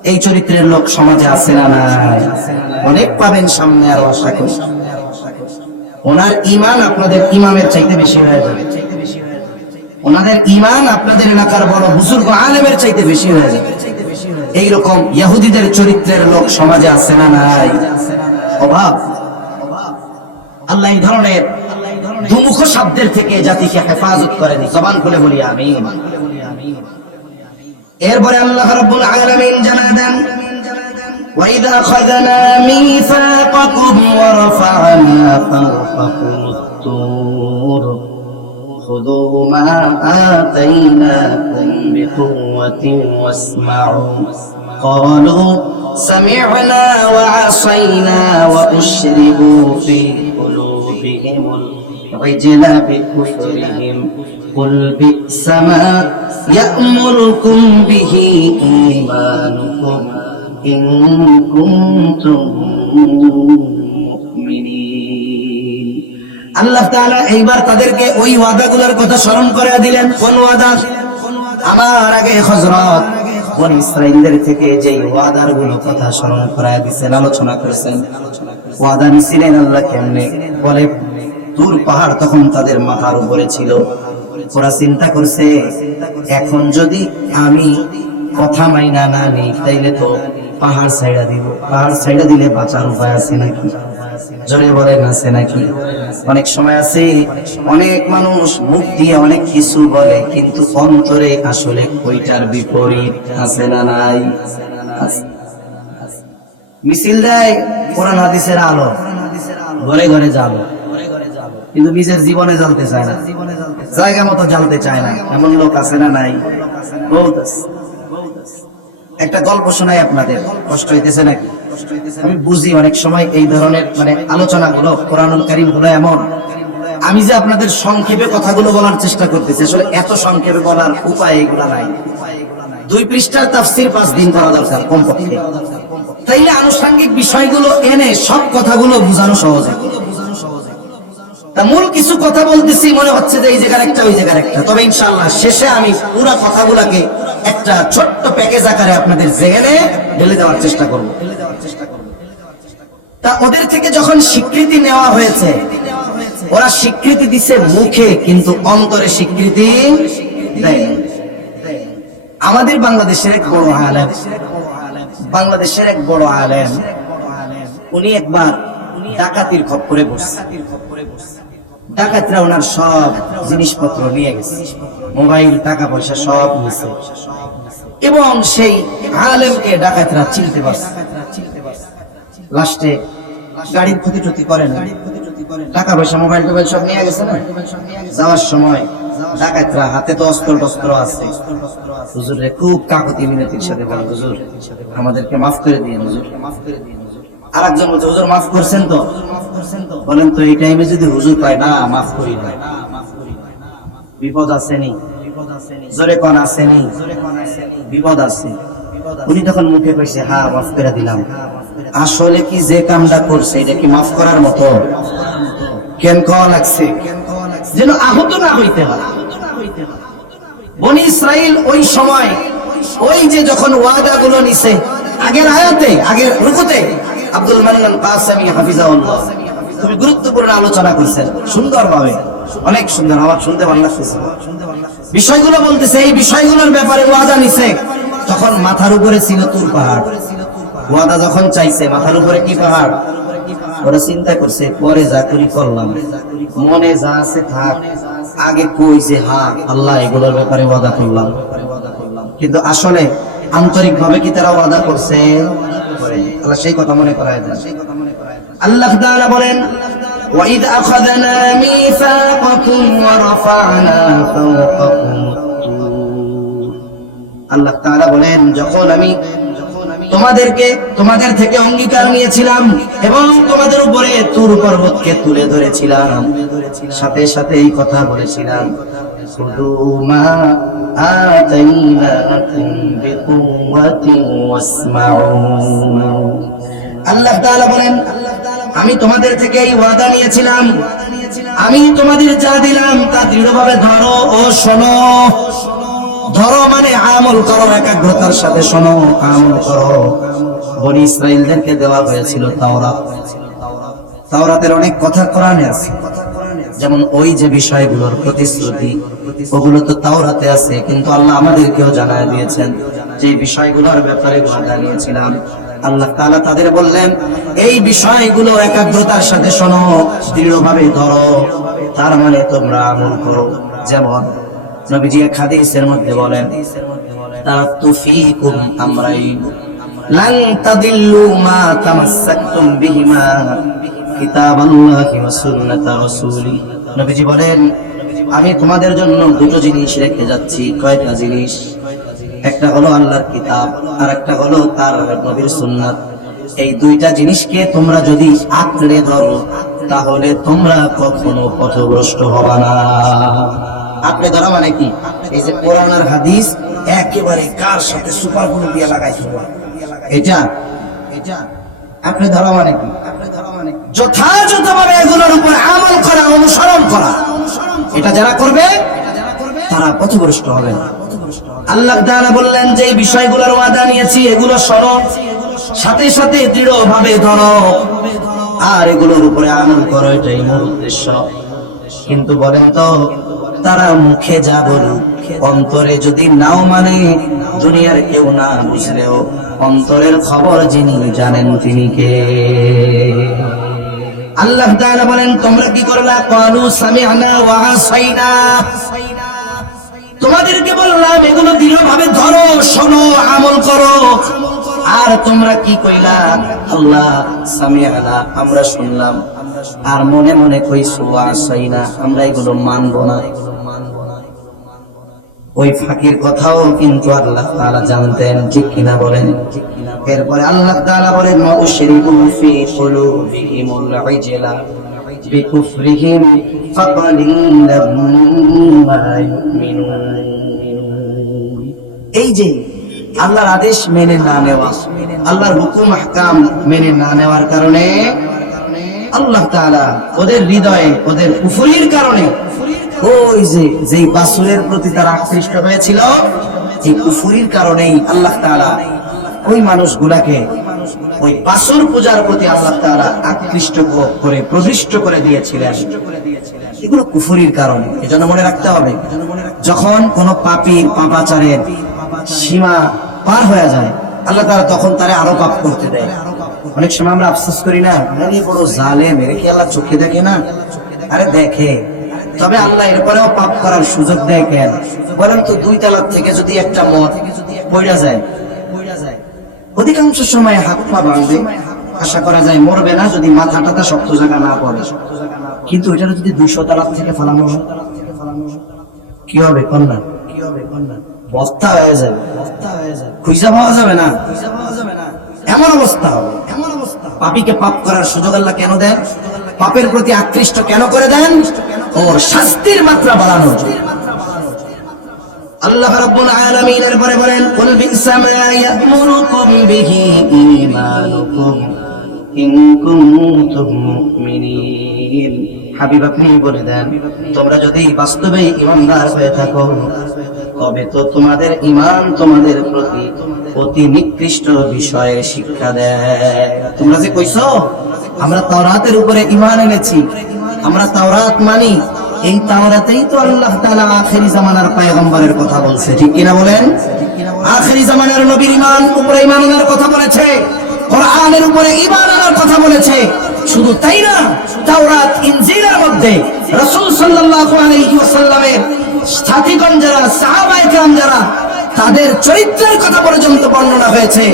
এই চরিত্রের লোক সমাজে আছে না নাই? অনেক পাবেন সামনে, আরো আশা করি। ওনার ঈমান আপনাদের ইমামের চাইতে বেশি হয়ে যাবে, ওনাদের ঈমান আপনাদের এলাকার বড় বুজুর্গ আলেমের চাইতে বেশি হয়ে যাবে। এইরকম ইহুদিদের চরিত্রের লোক সমাজে আছে না নাই? অভাব। আল্লাহ এই ধরনের দুমুখ শব্দের থেকে জাতিকে হেফাজত করেন। জবান খুলে বলি আমিন। এরপরে আল্লাহ রাব্বুল আলামিন জানান দেন وَإِذَا أَخَذْنَا مِيثَاقَكُمْ وَرَفَعْنَا فَوْقَكُمُ الطُّورَ খুযু মা আতাইনাকুম বিকুওয়াতিন ওয়াসমাউ ক্বালু সামি'না ওয়া আসাইনা ওয়া উশরিবু ফি কুলুবিহিমুল ইজলা বিকুফরিহিম কুল বি'সা মা ইয়া'মুরুকুম বিহি ঈমানুকুম ইন কুনতুম মুমিনিন। আল্লাহ তাআলা এইবার তাদেরকে ওই ওয়াদাগুলোর কথা স্মরণ করে দিলেন। কোন ওয়াদা? আমার আগে হযরত বনি ইসরাঈলদের থেকে যে ওয়াদার গুলো কথা স্মরণ করায় দিয়েছেন, আলোচনা করেছেন। ওয়াদা নিছিলেন আল্লাহ কেমনে? বলে তুর পাহাড় তখন তাদের মাথার উপরে ছিল। ওরা চিন্তা করছে এখন যদি আমি কথা মাইনা না নিই তাইলে তো পাহাড় ছাইড়া দিব। পাহাড় ছাইড়া দিলে বাঁচার উপায় আছে নাকি? জোরে বলেন আছে নাকি? অনেক সময় আছে অনেক মানুষ মুখ দিয়ে অনেক কিছু বলে কিন্তু অন্তরে আসলে ওইটার বিপরীত আছে না নাই? মিছিল দেয় কোরআন হাদিসের আলো, ঘরে ঘরে জ্বালো, কিন্তু নিজের জীবনে জ্বলতে চায় না, জায়গা মতো জ্বালতে চায় না। এমন লোক আছে না নাই? বহুত আছে। একটা গল্প শোনাই আপনাদের, কষ্ট হইতেছে নাকি? আমি বুঝি অনেক সময় এই ধরনের আলোচনা গুলো, কোরআনুল কারীম গুলো এমন, আমি যে আপনাদের সংক্ষেপে কথাগুলো বলার চেষ্টা করতেছি, আসলে এত সংক্ষেপে বলার উপায় এগুলো নাই। 2 পৃষ্ঠার তাফসীর 5 দিন করা দরকার কমপক্ষে, তাইলে আনুষঙ্গিক বিষয়গুলো এনে সব কথাগুলো বোঝানো সহজ হয়। তা মূল কিছু কথা বলতেছি, মনে হচ্ছে যে এই জায়গার একটা ওই জায়গার একটা, তবে ইনশাআল্লাহ শেষে আমি পুরো কথাগুলোকে একটা ছোট্ট প্যাকেজ আকারে আপনাদের জেনে ঢেলে দেওয়ার চেষ্টা করব। তা ওদের থেকে যখন স্বীকৃতি নেওয়া হয়েছে, ওরা স্বীকৃতি দিছে মুখে কিন্তু অন্তরে স্বীকৃতি দেয়। আমাদের বাংলাদেশের এক বড় আলেম, উনি একবার ডাকাতির খপ্পরে পড়ছে। ডাকাতরা ওনার সব জিনিসপত্র নিয়ে গেছে, মোবাইল, টাকা পয়সা সব নিয়েছে, এবং সেই আলেমকে ডাকাতরা চিনতে পারছে। লাস্টে গাড়ির ক্ষতি টতি করে না, টাকা পয়সা মোবাইল টোবাইল সব নিয়ে গেছে না। যাওয়ার সময় ডাকাতরা হাতে তো অস্ত্র টস্ত্র আছে, হুজুরে খুব কাকুতি মিনতির সাথে বলে, হুজুর আমাদেরকে মাফ করে দিন, হুজুর মাফ করে দিন। আর একজন বলছে, হুজুর মাফ করছেন তো? বলেন তো এই টাইমে যদি হুজুর পায় না মাফ করি না, বিপদ আসেনি? জোরে কোন আসেনি? বিপদ আছে। উনি তখন মুখে কইছে হ্যাঁ মাফ করে দিলাম। আসলে কি যে কামটা করছে এটা কি মাফ করার মতো? কেন কওয়া লাগছে? যেন আহত না হইতে হয়। বনি ইসরাইল ওই সময় ওই যে যখন ওয়াদা গুলো নিছে, আগের আয়াতে, আগের রুকুতে আব্দুল মান্নান কাসেমি হাফিজাহুল্লাহ খুবই গুরুত্বপূর্ণ আলোচনা করছেন, সুন্দরভাবে, অনেক সুন্দর, আমার শুনতে ভালো লাগতেছে। বিষয়গুলো বলতেছে, এই বিষয়গুলোর ব্যাপারে ওয়াদা নিছে, তখন মাথার উপরে ছিল তুর পাহাড়। ওয়াদা যখন চাইছে, মাথার উপরে কি পাহাড়? ওরা চিন্তা করছে পরে যা করি করলাম, মনে যা আছে থাক, আগে কইছে হ্যাঁ আল্লাহ এগুলোর ব্যাপারে ওয়াদা করলাম। কিন্তু আসলে আন্তরিক ভাবে কি তারা ওয়াদা করছে? আল্লাহ সেই কথা মনে করায় দেন। আল্লাহ তাআলা বলেন, وَإِذْ أَخَذْنَا مِيثَاقَكُمْ وَرَفَعْنَا فَوْقَكُمُ الطُّورَ। আল্লাহ তাআলা বলেন, যখন আমি তোমাদের থেকে অঙ্গীকার নিয়েছিলাম এবং তোমাদের উপরে তুর পর্বতকে তুলে ধরেছিলাম, সাথে সাথে এই কথা বলেছিলাম, খুযু মা আতাইনাকুম বিকুওয়াতিন ওয়াসমাউ। আল্লাহ তাআলা বলেন, আমি তোমাদের থেকে এই ওয়াদা নিয়েছিলাম, আমি তোমাদের যা দিলাম তা দৃঢ়ভাবে ধরো ও শোনো। ধরো মানে আমল করো, একাগ্রতার সাথে শোনো, আমল করো। বনি ইসরাঈলদেরকে দেওয়া হয়েছিল তাওরাত। তাওরাতের অনেক কথা কোরআনে আছে, যেমন ওই যে বিষয়গুলোর প্রতিশ্রুতি, ওগুলো তো তাওরাতে আছে, কিন্তু আল্লাহ আমাদেরকেও জানায় দিয়েছেন যে বিষয়গুলোর ব্যাপারে ওয়াদা নিয়েছিলাম। আল্লাহ তাআলা তাদের বললেন, এই বিষয়গুলো একাগ্রতার সাথে শোনো, দৃঢ়ভাবে ধরো, তার মানে তোমরা আমল করো। যেমন নবীজি এক হাদিসের মধ্যে বলেন, তারাকতু ফীকুম আমরাইন লান তাদিল্লু মা তামাসসাকতুম বিহিমা কিতাবাল্লাহি ওয়া সুন্নাতা রাসূলি। নবীজি বলেন, আমি তোমাদের জন্য দুটো জিনিস রেখে যাচ্ছি। কয়টা জিনিস? একটা হলো আল্লাহর কিতাব, আর একটা হলো তার নবীর সুন্নাত। এই দুইটা জিনিসকে তোমরা যদি আঁকড়ে ধরো তাহলে তোমরা কখনো পথভ্রষ্ট হবে না। আঁকড়ে ধরা মানে কি? এই যে কোরআন আর হাদিস একেবারে কার সাথে সুপার গ্লু দিয়ে লাগাইতে হবে, এটা আঁকড়ে ধরা মানে কি? যথাযথভাবে এগুলোর উপর আমল করা, অনুসরণ করা, এটা যারা করবে তারা পথভ্রষ্ট হবে না। আল্লাহ তাআলা বললেন যে এই বিষয়গুলোর ওয়াদা নিয়েছি, এগুলো শোনো, সাথে সাথে দৃঢ়ভাবে ধরো আর এগুলোর উপরে আমল করো, এটাই মূল উদ্দেশ্য। কিন্তু বলেন তো, তারা মুখে যা বলুক, অন্তরে যদি নাও মানে, দুনিয়ার কেউ না বুঝলেও অন্তরের খবর যিনি জানেন তিনি কে? আল্লাহ তাআলা বলেন, তোমরা কি করলা? ক্বালু সামি'না ওয়া আসাইনা। তোমাদেরকে বললাম এগুলো দৃঢ়ভাবে ধরো, শোনো, আমল করো, আর তোমরা কি কইলা? আল্লাহ সামি'না, আমরা শুনলাম, আর মনে মনে কইছো ওয়া আসাইনা, আমরা এগুলো মানব না। ওই ফাঁকির কথাও কিন্তু আল্লাহ তাআলা জানতেন, ঠিক কিনা বলেন? এরপরে আল্লাহ তাআলা বলেন, ওয়াউশরিবু ফি কুলুবিহিমুল ইজলা বিকুফরিহিম ফাকালিলাম মা ইউমিনুন। এই যে আল্লাহর আদেশ মেনে না নেওয়া, আল্লাহর হুকুম আহকাম মেনে না নেওয়ার কারণে আল্লাহ তাআলা ওদের হৃদয়ে, ওদের কুফরির কারণে, ওই যে বাসুরের প্রতি তারা আকৃষ্ট হয়েছিল, এই কুফরির কারণেই আল্লাহ তাআলা ওই মানুষগুলাকে ওই বাসুর পূজার প্রতি আল্লাহ তাআলা আকৃষ্ট করে প্রবিষ্ট করে দিয়েছিলেন। এগুলো কুফরির কারণে। এজন্য মনে রাখতে হবে, যখন কোন পাপীর পাপাচারের সীমা পার হয়ে যায়, আল্লাহ তাআলা তখন তারে আরো পাপ করতে দেয়। অনেক সময় আমরা আফসোস করি না, আরে বড় জালেম, এর কি আল্লাহ চোখে দেখে না? আরে দেখে, তবে আল্লাহ এরপরেও পাপ করার সুযোগ দেয় কেন? বলেন তো, 2 তালাক থেকে যদি একটা মদ পড়া যায়, অধিকাংশ সময় হাত পা ভাঙবে, আশা করা যায় মরবে না যদি মাথা টাথা শক্ত জায়গা না পড়ে। কিন্তু এটা যদি 200 তালাক থেকে ফালানো হয়, কি হবে? কন্যা বস্তা হয়ে যাবে, খুঁজা পাওয়া যাবে না, এমন অবস্থা হবে। পাপীকে পাপ করার সুযোগ আল্লাহ কেন দেন? পাপের প্রতি আকৃষ্ট কেন করে দেন? ওর শাস্তির মাত্রা বাড়ানোর জন্য। আল্লাহ রাব্বুল আলামিন এরপরে বলেন, কুল বি'সা মা ইয়া'মুরুকুম বিহি ঈমানুকুম ইন কুনতুম মুমিনিন। হাবিব, আপনি বলে দেন, তোমরা যদি বাস্তবে ঈমানদার হয়ে থাকো, তবে তো তোমাদের ঈমান তোমাদের প্রতি অতি নিকৃষ্ট বিষয়ে শিক্ষা দেয়। তোমরা যে কইছো আমরা তাওরাতের উপরে ঈমান এনেছি, আমরা তাওরাত মানি, এই তাওরাতেই তো আল্লাহ তাআলা আখেরি জামানার পয়গম্বরের কথা বলছে, ঠিক কিনা বলেন? আখেরি জামানার নবীর ঈমান উপরে ঈমান আনার কথা বলেছে, কোরআনের উপরে ঈমান আনার কথা বলেছে। শুধু তাই না, তাওরাত ইনজিলের মধ্যে রাসূল সাল্লাল্লাহু আলাইহি ওয়াসাল্লামের সাথীগণ যারা, সাহাবায়ে কেরাম যারা, তাদের চরিত্রের কথা পর্যন্ত বর্ণনা হয়েছে।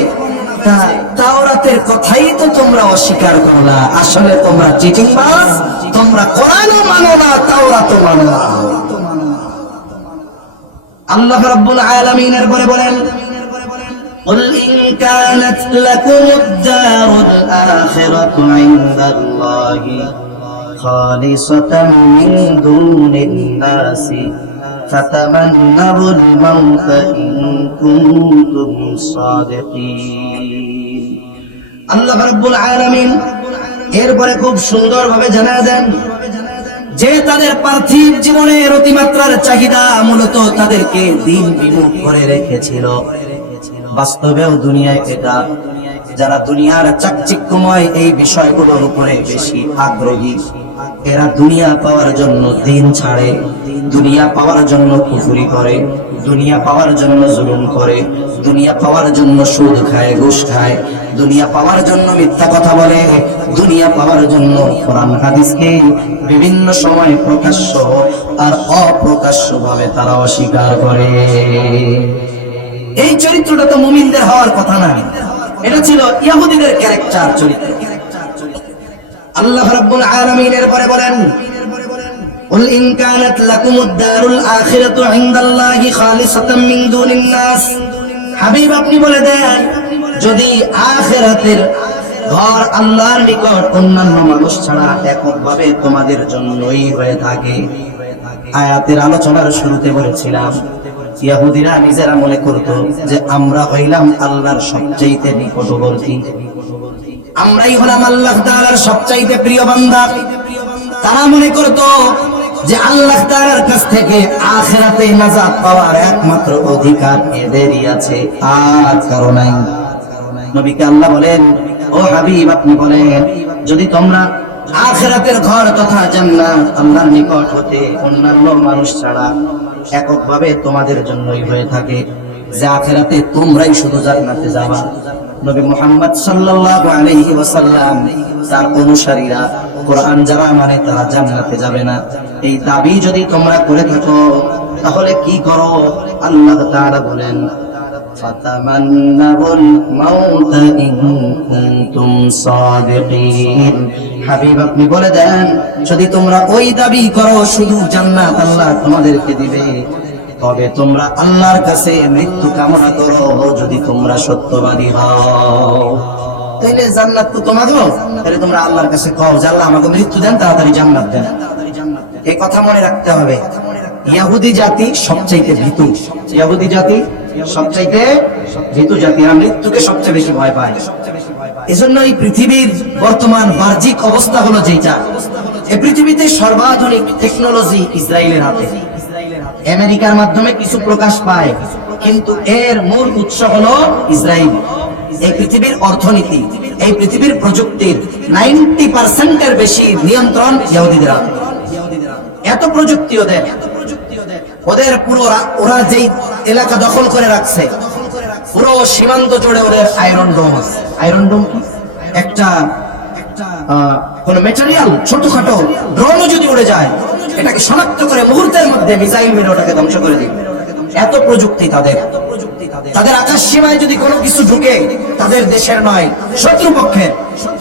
তাওরাতের কথাই তো তোমরা অস্বীকার করলা। আসলে তোমরা চিটিংবাজ, তোমরা কোরআনও মানো না, তাওরাতও মানো না। আল্লাহ রাব্বুল আলামিন এরপরে বলেন, قل إن كانت لكم الدار الآخرة عند الله خالصة من دون الناس فتمنوا الموت إن كنتم صادقين। আল্লাহ রাব্বুল আলামিন এরপরে খুব সুন্দরভাবে জানা দেন যে তাদের পার্থিব জীবনের অতিমাত্রার চাহিদা মূলত তাদেরকে দিন বিমুখ করে রেখেছিল। বাস্তবেও দুনিয়ায় এটা, যারা দুনিয়ার চাকচিক্যময় এই বিষয়গুলোর উপরে বেশি আগ্রহী, এরা দুনিয়া পাওয়ার জন্য দিন ছাড়ে, দুনিয়া পাওয়ার জন্য কুফরি করে, দুনিয়া পাওয়ার জন্য জুলুম করে, দুনিয়া পাওয়ার জন্য সুদ খায়, ঘুষ খায়, দুনিয়া পাওয়ার জন্য মিথ্যা কথা বলে, দুনিয়া পাওয়ার জন্য কোরআন হাদিসকে বিভিন্ন সময় প্রকাশ্য আর অপ্রকাশ্য ভাবে তারা অস্বীকার করে। এই চরিত্রটা তো মুমিনদের হওয়ার কথা না, এটা ছিল ইহুদিদের ক্যারেক্টার চরিত্র। আল্লাহ রাব্বুল আলামিন এরপরে বলেন, কুল ইন কানাত লাকুমুদ দারুল আখিরাতু ইনদাল্লাহি খালিসাতাম মিন দুনিন নাস, হাবিব আপনি বলে দেন যদি আখিরাতের ঘর আল্লাহর নিকট অন্যান্য মানুষ ছাড়া এককভাবে তোমাদের জন্যই হয়ে থাকে। আয়াতের আলোচনার শুরুতে বলেছিলাম ইহুদিরা নিজেরা মনে করত যে আমরা হইলাম আল্লাহর সবচাইতে নিকটবর্তী, আমরাই হলাম আল্লাহ তাআলার সবচাইতে প্রিয় বান্দা। তারা মনে করত যে আল্লাহ তাআলার কাছ থেকে আখিরাতে নাজাত পাওয়ার একমাত্র অধিকার এদেরই আছে, আর কারো নাই। নবীকে আল্লাহ বলেন, ও হাবিব আপনি বলেন যদি তোমরা আখিরাতের ঘর তথা জান্নাত আল্লাহর নিকট হতে অন্যান্য মানুষ ছাড়া এককভাবে তোমাদের জন্যই হয়ে থাকে, যে আখিরাতে তোমরাই শুধু জান্নাতে যাবা। নবী মুহাম্মদ সাল্লাল্লাহু আলাইহি ওয়াসাল্লাম তার অনুসারীরা কোরআন যারা মানে তারা জান্নাতে যাবে না, এই দাবি যদি তোমরা করে থাকো তাহলে কি করো? আল্লাহ তাআলা বলেন ফাতামান্নাউল মাউত ইন কুনতুম সাদিকিন, হাবিব আপনি বলে দেন যদি তোমরা ওই দাবি করো শুধু জান্নাত আল্লাহ তোমাদেরকে দিবে, তবে তোমরা আল্লাহর কাছে মৃত্যু কামনা করো যদি তোমরা সত্যবাদী হও। তাইলে জান্নাত তো তোমাদের, তাহলে তোমরা আল্লাহর কাছে কও যে আল্লাহ আমাকে মৃত্যু দেন, তাড়াতাড়ি জান্নাত দেন। এই কথা মনে রাখতে হবে। ইহুদি জাতি সবচাইতে ভীতু, ইহুদি জাতি সবচাইতে ভীতু জাতি, আর মৃত্যুকে সবচেয়ে বেশি ভয় পায়। এজন্য এই পৃথিবীর বর্তমান বাহ্যিক অবস্থা হলো যেটা, এই পৃথিবীতে সর্বাধুনিক টেকনোলজি ইসরায়েলের হাতে। আমেরিকার মাধ্যমে কিছু প্রকাশ পায়, কিন্তু এর মূল উৎস হলো ইসরায়েল। এই পৃথিবীর অর্থনীতি, এই পৃথিবীর প্রযুক্তির 90% এর বেশি নিয়ন্ত্রণ ইহুদিদের হাতে। এত প্রযুক্তি ওদের, ওদের পুরো ওরা যেই এলাকা দখল করে রাখছে পুরো সীমান্ত জুড়ে ওদের আয়রন ডোম আছে। আয়রন ডোম কি? একটা কোন ম্যাটেরিয়াল ছোটখাটো ড্রোনও যদি উড়ে যায় এটাকে শনাক্ত করে মুহূর্তের মধ্যে মিসাইল মেরে ওটাকে ধ্বংস করে দিবে। এত প্রযুক্তি তাদের। তাদের আকাশ সীমায় যদি কোনো কিছু ঢুকে তাদের দেশের নয় শত্রুপক্ষের,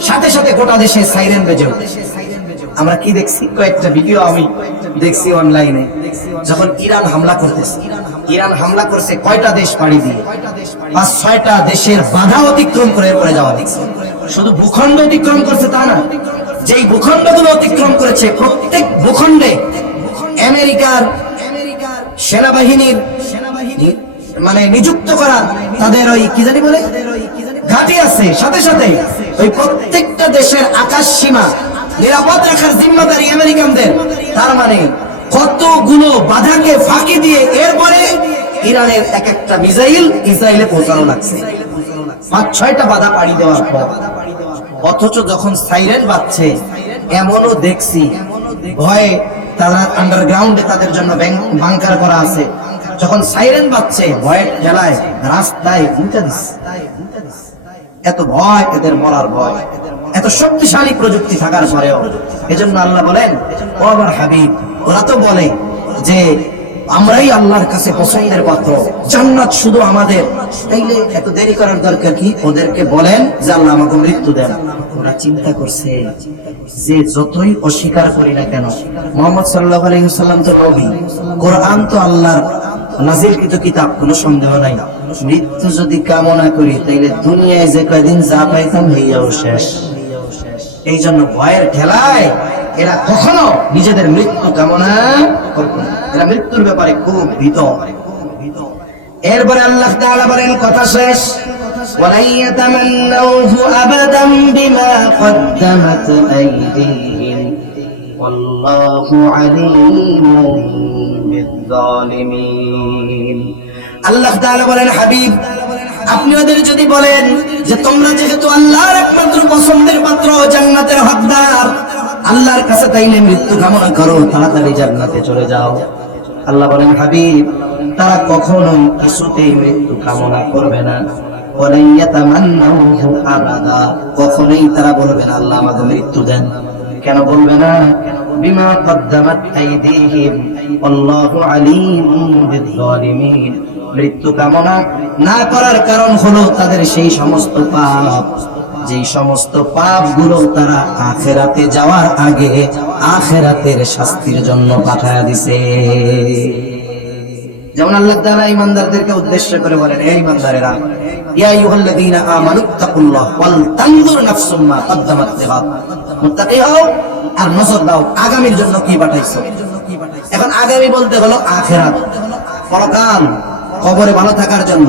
সাথে সাথে গোটা দেশে সাইরেন বেজে ওঠে। আমরা কি দেখছি, কয়েকটা ভিডিও আমি দেখছি অনলাইনে, যখন ইরান হামলা করতেছে, ইরান হামলা করছে কয়টা দেশ পাড়ি দিয়ে, 5-6টা দেশের বাধা অতিক্রম করে পড়ে যাওয়া দেখছি। শুধু ভূখণ্ড অতিক্রম করছে তা না, যেই ভূখণ্ডগুলো অতিক্রম করেছে প্রত্যেক ভূখণ্ডে আমেরিকার সেনাবাহিনীর মানে নিযুক্ত করা তাদের ওই কি জানি বলে ঘাঁটি আছে, সাথে সাথে ওই প্রত্যেকটা দেশের আকাশ সীমা নিরাপদ রাখার জিম্মাদারি আমেরিকানদের। তার মানে কতগুলো বাধাকে ফাঁকি দিয়ে এরপরে ইরানের এক একটা মিসাইল ইসরায়েলে পৌঁছানো লাগছে, 5-6টা বাধা পাড়ি দেওয়ার পর। অথচ যখন সাইরেন বাজছে এমনও দেখছি ভয়ে তারা আন্ডারগ্রাউন্ডে তাদের জন্য বাংকার করা আছে, যখন সাইরেন বাজছে ভয়ে ঠেলায় রাস্তায় উঠে দিচ্ছে। এত ভয় এদের, মরার ভয়, এত শক্তিশালী প্রযুক্তি থাকার পরেও। এজন্য আল্লাহ বলেন, ও আমার হাবিব, ওরা তো বলে যে আমরাই আল্লাহর কাছে পছন্দের পাত্র, জান্নাত শুধু আমাদের, তাইলে এত দেরি করার দরকার কি? ওদেরকে বলেন যে আল্লাহ আমাকে মৃত্যু দেন। ওরা চিন্তা করছে যে যতই অস্বীকার করি না কেন মুহাম্মদ সাল্লাল্লাহু আলাইহি ওয়াসাল্লাম তো নবী, কোরআন তো আল্লাহর নাযিলকৃত কিতাব, কোনো সন্দেহ নাই। মৃত্যু যদি কামনা করি তাইলে দুনিয়ায় যে কয়দিন যা পাইতাম হইয়াও শেষ। এই জন্য ভয়ের ঠেলায় এরা কখনো নিজেদের মৃত্যু কামনা করবে না, এরা মৃত্যুর ব্যাপারে খুব ভীত। এরপরে আল্লাহ তাআলা বলেন, কথা শেষ, ওয়ালাই ইয়াতামান্নাউহু আবাদান বিমা কদ্দামাত আইদিহিম ওয়াল্লাহু আলিমুম বিয-যালিমিন। আল্লাহ তাআলা বলেন, হাবিব আপনি ওদের যদি বলেন যে তোমরা যেহেতু আল্লাহর একমাত্র পছন্দের পাত্র, জান্নাতের হকদার, আল্লাহর কাছে তাইলে মৃত্যু কামনা করো, তাড়াতাড়ি জান্নাতে চলে যাও। আল্লাহ বলেন, হাবিব তারা কখনো কিছুতেই মৃত্যু কামনা করবে না, ওয়ালাই ইয়াতামান্নাউহু আবাদা, কখনোই তারা বলবে না আল্লাহ আমাকে মৃত্যু দেন। কেন বলবে না? বিমা কদ্দামাত আইদিহিম আল্লাহু আলিমুম বিয-যালিমিন। মৃত্যু কামনা না করার কারণ হলো তাদের সেই সমস্ত পাপ যেই সমস্ত পাপগুলো তারা আখিরাতে যাওয়ার আগে আখিরাতের শাস্তির জন্য পাঠায়া দিছে। যেমন আল্লাহ তাআলা ঈমানদারদেরকে উদ্দেশ্য করে বলেন, হে ঈমানদারেরা, ইয়া আইয়ুহাল্লাযীনা আমানুত্তাকুল্লাহ ওয়াল তানজুর নাফসুম মা কদ্দামাত লিগাদ, মুত্তাকি হও আর নজর দাও আগামীর জন্য কি পাঠাইছো। এখন আগামী বলতে হলো আখিরাত, পরকাল, কবরে ভালো থাকার জন্য,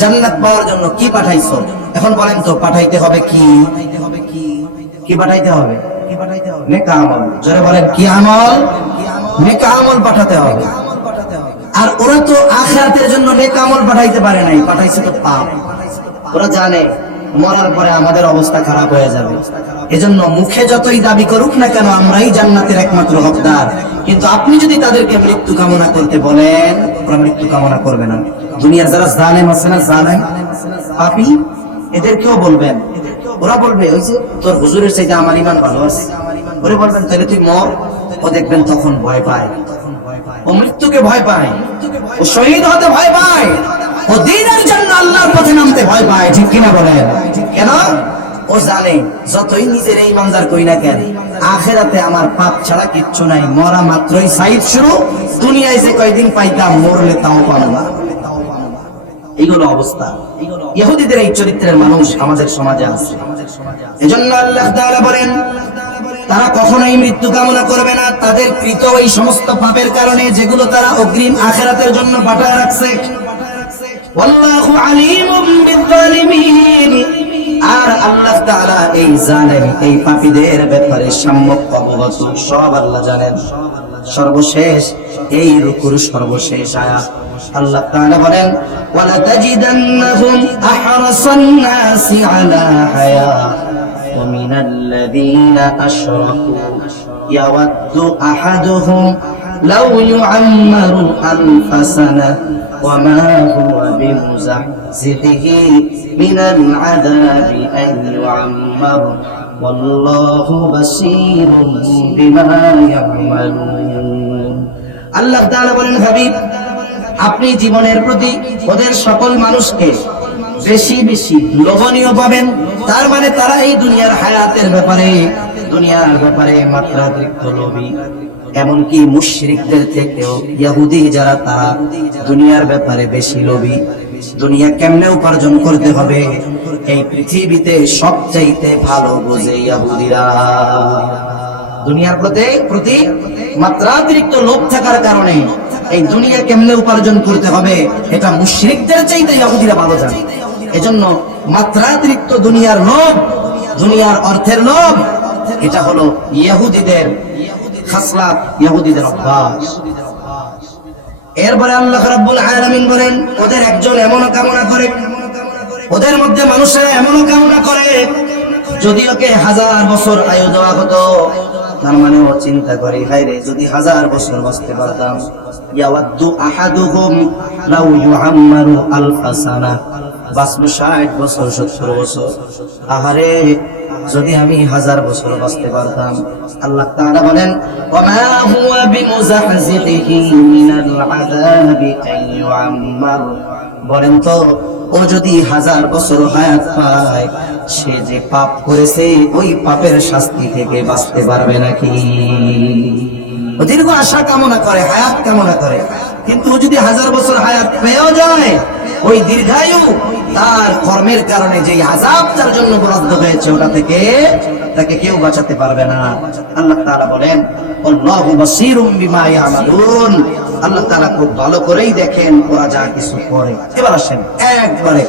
জান্নাত পাওয়ার জন্য কি পাঠাইছো। এখন বলেন তো পাঠাইতে হবে কি? কি পাঠাইতে হবে? নেক আমল। জোরে বলেন কি আমল? নেক আমল পাঠাতে হবে। আর ওরা তো আখিরাতের জন্য নেক আমল পাঠাইতে পারে নাই, পাঠাইছে তো পাপ। ওরা জানে মরার পরে আমাদের অবস্থা খারাপ হয়ে যাবে, এজন্য মুখে যতই দাবি করুক না কেন আমরাই জান্নাতের একমাত্র হকদার। কিন্তু আপনি যদি তাদেরকে মৃত্যু কামনা করতে বলেন, ওরা মৃত্যু কামনা করবে না। দুনিয়ার যারা জালেম আছে না, জালেম পাপী, এদেরকেও বলবেন, ওরা বলবে ওই যে তোর হুজুরের চাইতে আমার ঈমান ভালো আছে, ওরে বলবেন তাহলে তুই মর। ও দেখবেন তখন ভয় পায়, ও মৃত্যুকে ভয় পায়, ও শহীদ হতে ভয় পায়, ও দ্বীনের জন্য আল্লাহর পথে নামতে ভয় পায়। ঠিক কিনা বলেন? কেন? ও জানে যতই নিজের ঈমানদার কই না কেন, আখিরাতে আমার পাপ ছাড়া কিচ্ছু নাই। মরা মাত্রই সাইদ শুরু, দুনিয়ায় যে কয়দিন পাইতাম, মরলে তাও পাবো না। এইগুলো অবস্থা। ইহুদিদের এই চরিত্রের মানুষ আমাদের সমাজে আছে। এজন্য আল্লাহ তাআলা বলেন, তারা কখনোই মৃত্যু কামনা করবে না তাদের কৃত এই সমস্ত পাপের কারণে, যেগুলো তারা অগ্রিম আখিরাতের জন্য পাঠায় রাখছে। ওয়াল্লাহু আলীমুম বিয-যালিমিন। আর আল্লাহ তাআলা এই জালেম, এই পাপীদের ব্যাপারে সম্যক অবগত, সব আল্লাহ জানেন। সর্বশেষ এই রুকুর সর্বশেষ আয়াত আল্লাহ তাআলা বলেন, ওয়ালা তাজিদান্নাহুম আহরাসান নাসি আলা হায়া ওয়া মিনাল্লাযীনা আশরাকু ইয়াওয়াদ্দু আহাদুহুম লাউ ইউআম্মারু আলফা সানাহ ওয়া মা হুয়া বিমুযাহজিহি মিনাল আযাবি আন ইউআম্মার ওয়াল্লাহু বাসীরুম বিমা ইয়া'মালুন। আল্লাহ তাআলা বলেন, হাবিব আপনি জীবনের প্রতি ওদের সকল মানুষকে বেশি বেশি লোভনীয় পাবেন। তার মানে তারা এই দুনিয়ার হায়াতের ব্যাপারে, দুনিয়ার ব্যাপারে মাত্রাতিরিক্ত লোভী। এমনকি মুশরিকদের থেকেও ইহুদি যারা, তারা দুনিয়ার ব্যাপারে বেশি লোভী। দুনিয়া কেমনে উপার্জন করতে হবে এই পৃথিবীতে সবচাইতে ভালো বোঝে ইহুদিরা। দুনিয়ার প্রতি মাত্রাতিরিক্ত লোভ থাকার কারণে এই দুনিয়া কেমনে উপার্জন করতে হবে এটা মুশরিকদের চাইতে ইহুদিরা ভালো জানে। এজন্য মাত্রাতিরিক্ত দুনিয়ার লোভ, দুনিয়ার অর্থের লোভ, এটা হলো ইহুদিদের খাসলাত, ইহুদিদের অভ্যাস। এরপরে আল্লাহ রাব্বুল আলামিন বলেন, ওদের একজন এমন কামনা করে, ওদের মধ্যে মানুষেরা এমন কামনা করে যদি ওকে 1000 বছর আয়ু দেওয়া হতো। তার মানে ও চিন্তা করে, হায় রে যদি 1000 বছর বাঁচতে পারতাম। ইয়াওয়াদ্দু আহাদুহুম লাউ ইউআম্মারু আলফা সানাহ, বাঁচবো 60 বছর 70 বছর। আহারে যদি আমি 1000 বছর বাঁচতে পারতাম। আল্লাহ তাআলা বলেন, ওয়া মা হুয়া বিমুযাহজিহি মিনাল আযাবি আন ইউআম্মার, বলেন তো ও যদি 1000 বছর হায়াত পায়, সে যে পাপ করেছে ওই পাপের শাস্তি থেকে বাঁচতে পারবে নাকি? ও দীর্ঘ আশা কামনা করে, হায়াত কামনা করে, কিন্তু ও যদি 1000 বছর হায়াত পেয়েও যায়, ওই দীর্ঘায়ু তার কর্মের কারণে যে আযাব তার জন্য বরাদ্দ হয়েছে ওটা থেকে তাকে কেউ বাঁচাতে পারবে না। আল্লাহ তাআলা বলেন, আল্লাহু বাসীরুম বিমা ইয়ামালুন, আল্লাহ তাআলা খুব ভালো করেই দেখেন ওরা যা কিছু করে। এবার আসেন একবারে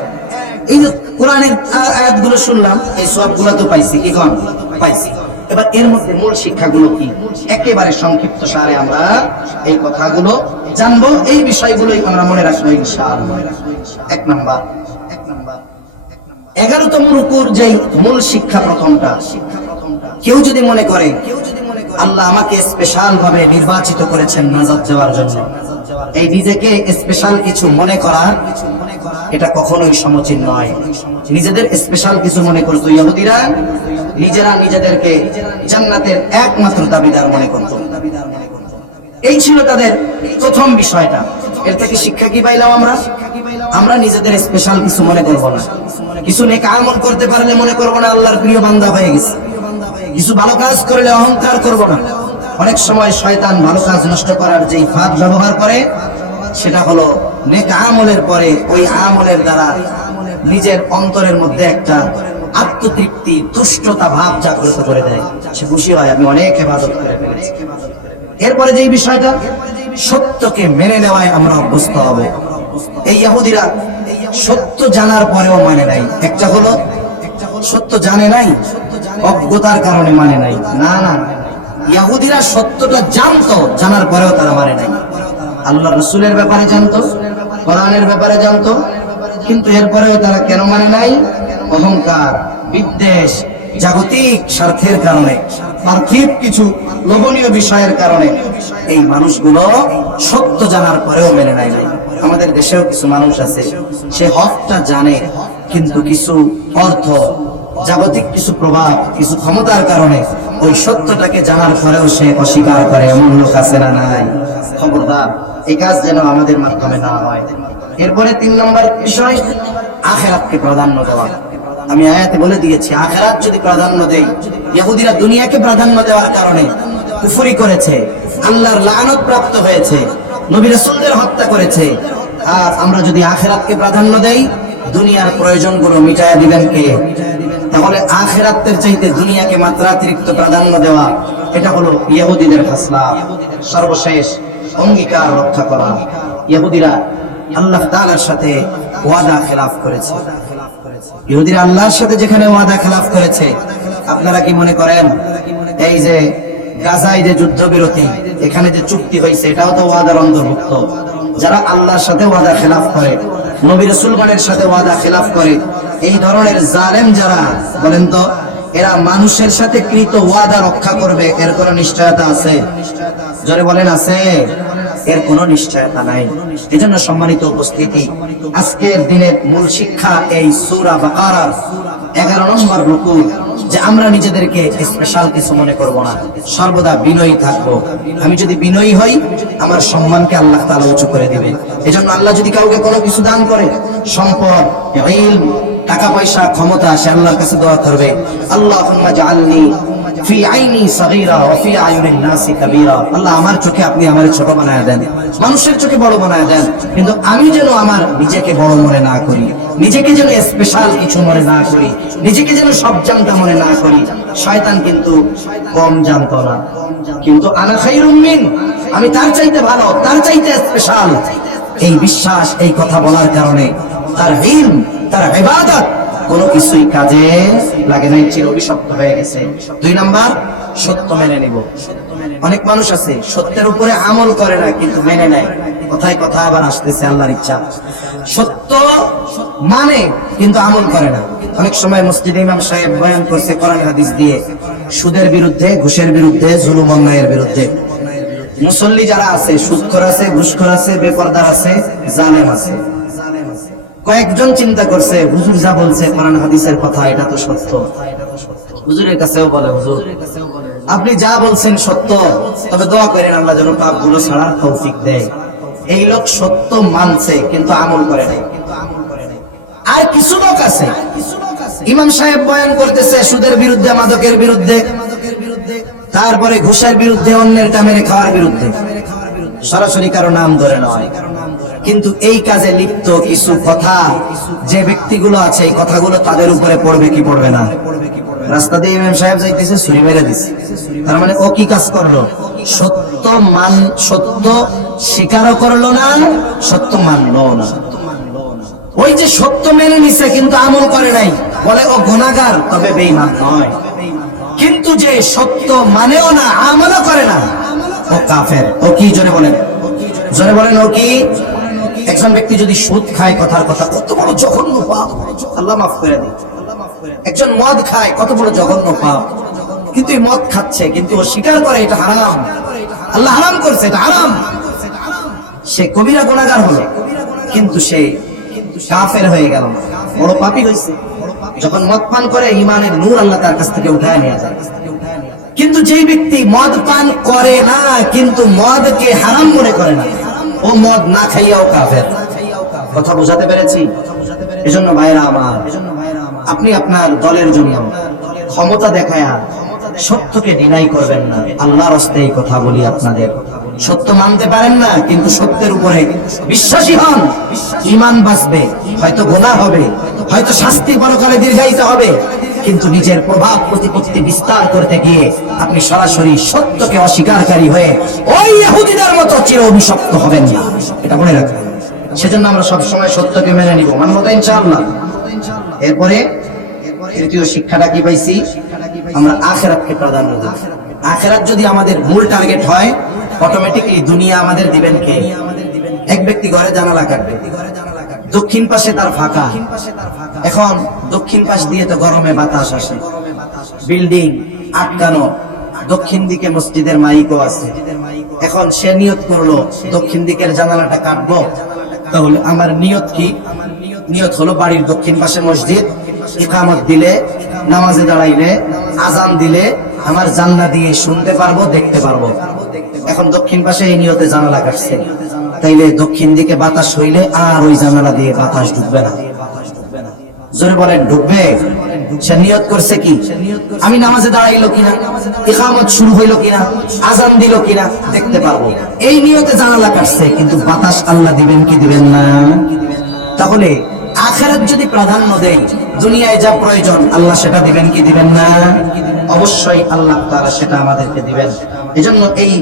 এই যে কোরআনের আয়াতগুলো শুনলাম, এই সবগুলো তো পাইছি, কি কোন পাইছি। এবার এর মধ্যে মূল শিক্ষাগুলো কি, একেবারে সংক্ষিপ্ত সারে আমরা এই কথাগুলো জানবো, এই বিষয়গুলোই আমরা মনে রাখবো ইনশাআল্লাহ। 1 নাম্বার 11তম রুকুর যে মূল শিক্ষা প্রথমটা, কেউ যদি মনে করে আল্লাহ আমাকে স্পেশাল ভাবে নির্বাচিত করেছেন নাজাত যাওয়ার জন্য, এই নিজেকে স্পেশাল কিছু মনে করা এটা কখনোই সমীচীন নয়। নিজেদের স্পেশাল কিছু মনে করতো ইহুদিরা, নিজেরা নিজেদেরকে জান্নাতের একমাত্র দাবিদার মনে করত। এই ছিল তাদের প্রথম বিষয়টা। এর থেকে শিক্ষা কি পাইলাম আমরা? আমরা নিজেদের স্পেশাল কিছু মনে করব না, কিছু নেক আমল করতে পারলে মনে করব না আল্লাহর প্রিয় বান্দা হয়ে গেছে, কিছু ভালো কাজ করলে অহংকার করব না। অনেক সময় শয়তান ভালো কাজ নষ্ট করার যেই ফাঁদ ব্যবহার করে সেটা হলো নেক আমলের পরে ওই আমলের দ্বারা নিজের অন্তরের মধ্যে একটা আত্মতৃপ্তি, তুষ্টতা ভাব জাগ্রত করে দেয়। সে খুশি হয় আমি অনেক ইবাদত করে ফেলেছি। এরপরে যেই বিষয়টা, সত্যকে মেনে নেওয়ায় আমরা অভ্যস্ত হব। এই ইহুদিরা সত্য জানার পরেও মানে নাই। একটা হলো সত্য জানে নাই, অজ্ঞতার কারণে মানে নাই। না না, ইহুদিরা সত্যটা জানতো, জানার পরেও তারা মানে নাই। আল্লাহ রাসূলের ব্যাপারে জানতো, কোরআনের ব্যাপারে জানতো, কিন্তু এরপরেও তারা কেন মানে নাই? অহংকার, বিদ্বেষ, জাগতিক স্বার্থের কারণে, পার্থিব কিছু লোভনীয় বিষয়ের কারণে এই মানুষগুলো সত্য জানার পরেও মেনে নেয় নাই। আমাদের দেশেও কিছু মানুষ আছে, সে হকটা জানে কিন্তু কিছু অর্থ, জাগতিক কিছু প্রভাব, কিছু ক্ষমতার কারণে ওই সত্যটাকে জানার পরেও সে অস্বীকার করে। এমন লোক আছে না নাই? খবরদার, এই কাজ যেন আমাদের মাধ্যমে না হয়। এরপরে 3 নম্বর বিষয়, আখিরাতকে প্রাধান্য দেওয়া। আমি আয়াতে বলে দিয়েছি, আখিরাত যদি প্রাধান্য দেই, ইহুদিরা দুনিয়াকে প্রাধান্য দেওয়ার কারণে কুফরি করেছে, আল্লাহর লানত প্রাপ্ত হয়েছে, নবী রাসূলদের হত্যা করেছে। আর আমরা যদি আখিরাতকে প্রাধান্য দেই, দুনিয়ার প্রয়োজনগুলো মিটায়া দিবেন কে? তাহলে আখিরাতের চাইতে দুনিয়াকে মাত্রাতিরিক্ত প্রাধান্য দেওয়া, এটা হলো ইহুদিদের খাসলা। সর্বশেষ, অঙ্গীকার রক্ষা করা। ইহুদিরা আল্লাহ তাআলার সাথে ওয়াদা খেলাফ করেছে। ইহুদিরা আল্লাহর সাথে যেখানে ওয়াদা খেলাফ করেছে, আপনারা কি মনে করেন এই যে গাজায় যে যুদ্ধবিরতি, এখানে যে চুক্তি হয়েছে, এটাও তো ওয়াদার অন্তর্ভুক্ত? যারা আল্লাহর সাথে ওয়াদা খেলাফ করে, নবী রাসূলগণের সাথে ওয়াদা খেলাফ করে, এই ধরনের জালেম যারা, বলেন তো এরা মানুষের সাথে কৃত ওয়াদা রক্ষা করবে এর কোনো নিশ্চয়তা আছে? জোরে বলেন, আছে? এর কোনো নিশ্চয়তা নাই। এজন্য সম্মানিত উপস্থিতি, আজকের দিনের মূল শিক্ষা এই সূরা বাকারার 11 নম্বর রুকু, যে আমরা নিজেদেরকে স্পেশাল কিছু মনে করব না, সর্বদা বিনয়ী থাকবো। আমি যদি বিনয়ী হই, আমার সম্মানকে আল্লাহ তাআলা উঁচু করে দিবে। এজন্য আল্লাহ যদি কাউকে কোনো কিছু দান করে, সম্পদ, ইলম, টাকা পয়সা, ক্ষমতা, সে আল্লাহর কাছে দোয়া করবে, আল্লাহুম্মা জাআলনি ফি আইনি সাগীরা ওয়া ফি আয়ুনিন নাসি কাবীরা। আল্লাহ, আমার চোখে আপনি আমারে ছোট বানায় দেন, মানুষের চোখে বড় বানায় দেন, কিন্তু আমি যেন আমার নিজেকে বড় মনে না করি, নিজেকে যেন স্পেশাল কিছু মনে না করি, নিজেকে যেন সব জানতা মনে না করি। শয়তান কিন্তু কম জানতো না, কিন্তু আনা খায়রুম মিন, আমি তার চাইতে ভালো, তার চাইতে স্পেশাল। এই বিশ্বাস, এই কথা বলার কারণে তার ইলম, তার ইবাদত কোনো কিছুই কাজে লাগে নাই, চির অভিশপ্ত হয়ে গেছে। 2 নাম্বার, সত্য মেনে নিব। অনেক মানুষ আছে সত্যের উপরে আমল করে না, কিন্তু মেনে নেয়। কথায় কথা আবার আসতেছে আল্লাহর ইচ্ছা, সত্য মানে কিন্তু আমল করে না। অনেক সময় মসজিদে ইমাম সাহেব বয়ান করছে কোরআন হাদিস দিয়ে, সুদের বিরুদ্ধে, ঘুষের বিরুদ্ধে, জুলুম অন্যায়ের বিরুদ্ধে। মুসল্লি যারা আছে, সুদখোর আছে, ঘুষখোর আছে, বেপরদার আছে, জালেম আছে। কয়েকজন চিন্তা করছে, হুজুর যা বলছে কোরআন হাদিসের কথা, এটা তো সত্য। হুজুরের কাছেও বলে, হুজুর আপনি যা বলছেন সত্য, তবে দোয়া করেন আল্লাহ যেন পাপগুলো ছাড়ার তৌফিক দেয়। এই লোক সত্য মানছে কিন্তু আমল করে নাই। আর কিছু লোক আছে, ইমাম সাহেব বয়ান করতেছে সুদের বিরুদ্ধে, মাদকের বিরুদ্ধে, তারপরে ঘুষের বিরুদ্ধে, অন্যের কামেরে খাওয়ার বিরুদ্ধে, সরাসরি কারো নাম ধরে নয়, কিন্তু এই কাজে লিপ্ত কিছু কথা যে ব্যক্তিগুলো আছে, এই কথাগুলো তাদের উপরে পড়বে কি পড়বে না? রাস্তা দিয়ে ইমাম সাহেব যাইতেছে, ছুরি মেরে দিছে, তার মানে ও কি কাজ করলো? সত্য স্বীকারও করলো না, সত্য মানলো না। ওই যে সত্য মেনে নিছে কিন্তু আমল করে নাই, বলে ও গুনাহগার, তবে বেঈমান নয়। কিন্তু যে সত্য মানেও না, আমলও করে না, ও কাফের। ও কি? জোরে বলেন, জোরে বলেন, ও কি? একজন ব্যক্তি যদি সুদ খায়, কথার কথা, কত বড় জঘন্য পাপ, আল্লাহ মাফ করে দিন। একজন মদ খায়, কত বড় জঘন্য পাপ, কিন্তু এই মদ খাচ্ছে, কিন্তু ও স্বীকার করে এটা হারাম, আল্লাহ হারাম করছে, এটা হারাম। সে কবিরা গুনাহগার হলো, কিন্তু সে কাফের হয়ে গেল না, বড় পাপী হয়েছে। যখন মদ পান করে, ইমানের নূর আল্লাহ তার কাছ থেকে উঠায় নিয়ে যায়। কিন্তু যেই ব্যক্তি মদ পান করে না কিন্তু মদকে হারাম মনে করে না, ও মদ না খাইয়াও কাফের। কথা বোঝাতে পেরেছি? এজন্য ভাইরা আমার, আপনি আপনার দলের জন্য ক্ষমতা দেখায়া সত্যকে ডিনাই করবেন না। আল্লাহর রাস্তে এই কথা বলি আপনাদের, সত্য মানতে পারেন না কিন্তু সত্যের উপরে বিশ্বাসী হন, ঈমান বাঁচবে। হয়তো গুনাহ হবে, হয়তো শাস্তি পরকালে দীর্ঘায়িত হবে, কিন্তু নিজের প্রভাব প্রতিপত্তি বিস্তার করতে গিয়ে আপনি সরাসরি সত্যকে অস্বীকারী হয়ে ওই ইহুদিদের মতো চির অভিশপ্ত হবেন না, এটা মনে রাখবেন। সেজন্য আমরা সব সময় সত্যকে মেনে নিব, মানব তো ইনশাআল্লাহ। এরপরে তৃতীয় শিক্ষাটা কি পাইছি? আমরা আখিরাতকে প্রাধান্য দেব। আখিরাত যদি আমাদের মূল টার্গেট হয়, অটোমেটিক্যালি দুনিয়া আমাদের দিবেন কে? এক ব্যক্তি ঘরে জানালা কাটবে, দক্ষিণ পাশে তার ফাঁকা, এখন দক্ষিণ পাশ দিয়ে তো গরমে বাতাস আসে, বিল্ডিং আটকানো, দক্ষিণ দিকে মসজিদের মাইকও আছে। এখন সে নিয়ত করলো দক্ষিণ দিকের জানালাটা কাটবো, তাহলে আমার নিয়ত কি? নিয়ত হলো বাড়ির দক্ষিণ পাশে মসজিদ, ইকামত দিলে, নামাজে দাঁড়াইলে, আজান দিলে আমার জানলা দিয়ে শুনতে পারবো, দেখতে পারবো। এখন দক্ষিণ পাশে এই নিয়তে জানালা কাটছে, তাইলে দক্ষিণ দিকে বাতাস হইলে আর ওই জানালা দিয়ে বাতাস ঢুকবে না। জোরে বলেন, ঢুকবে? সে নিয়ত করছে কি? আমি নামাজে দাঁড়াইলো কিনা, ইকামত শুরু হইলো কিনা, আজান দিল কিনা দেখতে পারবো। এই নিয়তে জানালা কাটছে, কিন্তু বাতাস আল্লাহ দিবেন কি দিবেন না? তাহলে আখিরাত যদি প্রাধান্য দেয়, দুনিয়ায় যা প্রয়োজন আল্লাহ সেটা দিবেন কি দিবেন না? অবশ্যই আল্লাহ তাআলা সেটা আমাদেরকে দিবেন। এজন্য এই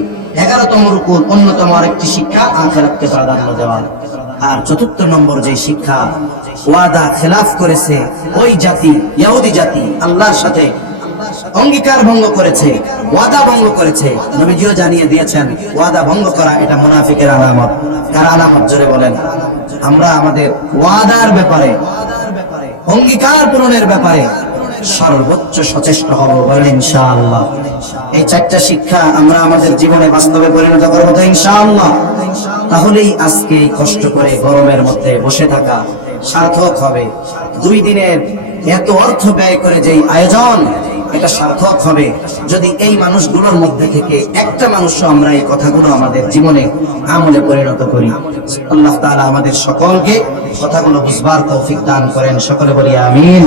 11তম রুকুন অন্যতম আরেকটি শিক্ষা আখিরাতকে প্রাধান্য দেওয়া। আর চতুর্থ নম্বর যে শিক্ষা, ওয়াদা খেলাফ করেছে ওই জাতি, ইহুদি জাতি, আল্লাহর সাথে অঙ্গীকার ভঙ্গ করেছে, ওয়াদা ভঙ্গ করেছে। নবীজিও জানিয়ে দিয়েছেন ওয়াদা ভঙ্গ করা এটা মুনাফিকের আলামত। কার আলামত? জোরে বলেন। আমরা আমাদের ওয়াদার ব্যাপারে, অঙ্গীকার পূরণের ব্যাপারে সর্বোচ্চ সচেষ্ট হব, বলেন ইনশাআল্লাহ। এই চারটা শিক্ষা আমরা আমাদের জীবনে বাস্তবে পরিণত করবো তো ইনশাআল্লাহ। তাহলেই আজকে কষ্ট করে গরমের মধ্যে বসে থাকা সার্থক হবে। 2 দিনের এত অর্থ ব্যয় করে যেই আয়োজন, এটা সার্থক হবে যদি এই মানুষগুলোর মধ্যে থেকে একটা মানুষও আমরা এই কথাগুলো আমাদের জীবনে আমলে পরিণত করি। আল্লাহ তাআলা আমাদের সকলকে কথাগুলো বুঝবার তৌফিক দান করেন। সকলে বলি আমিন।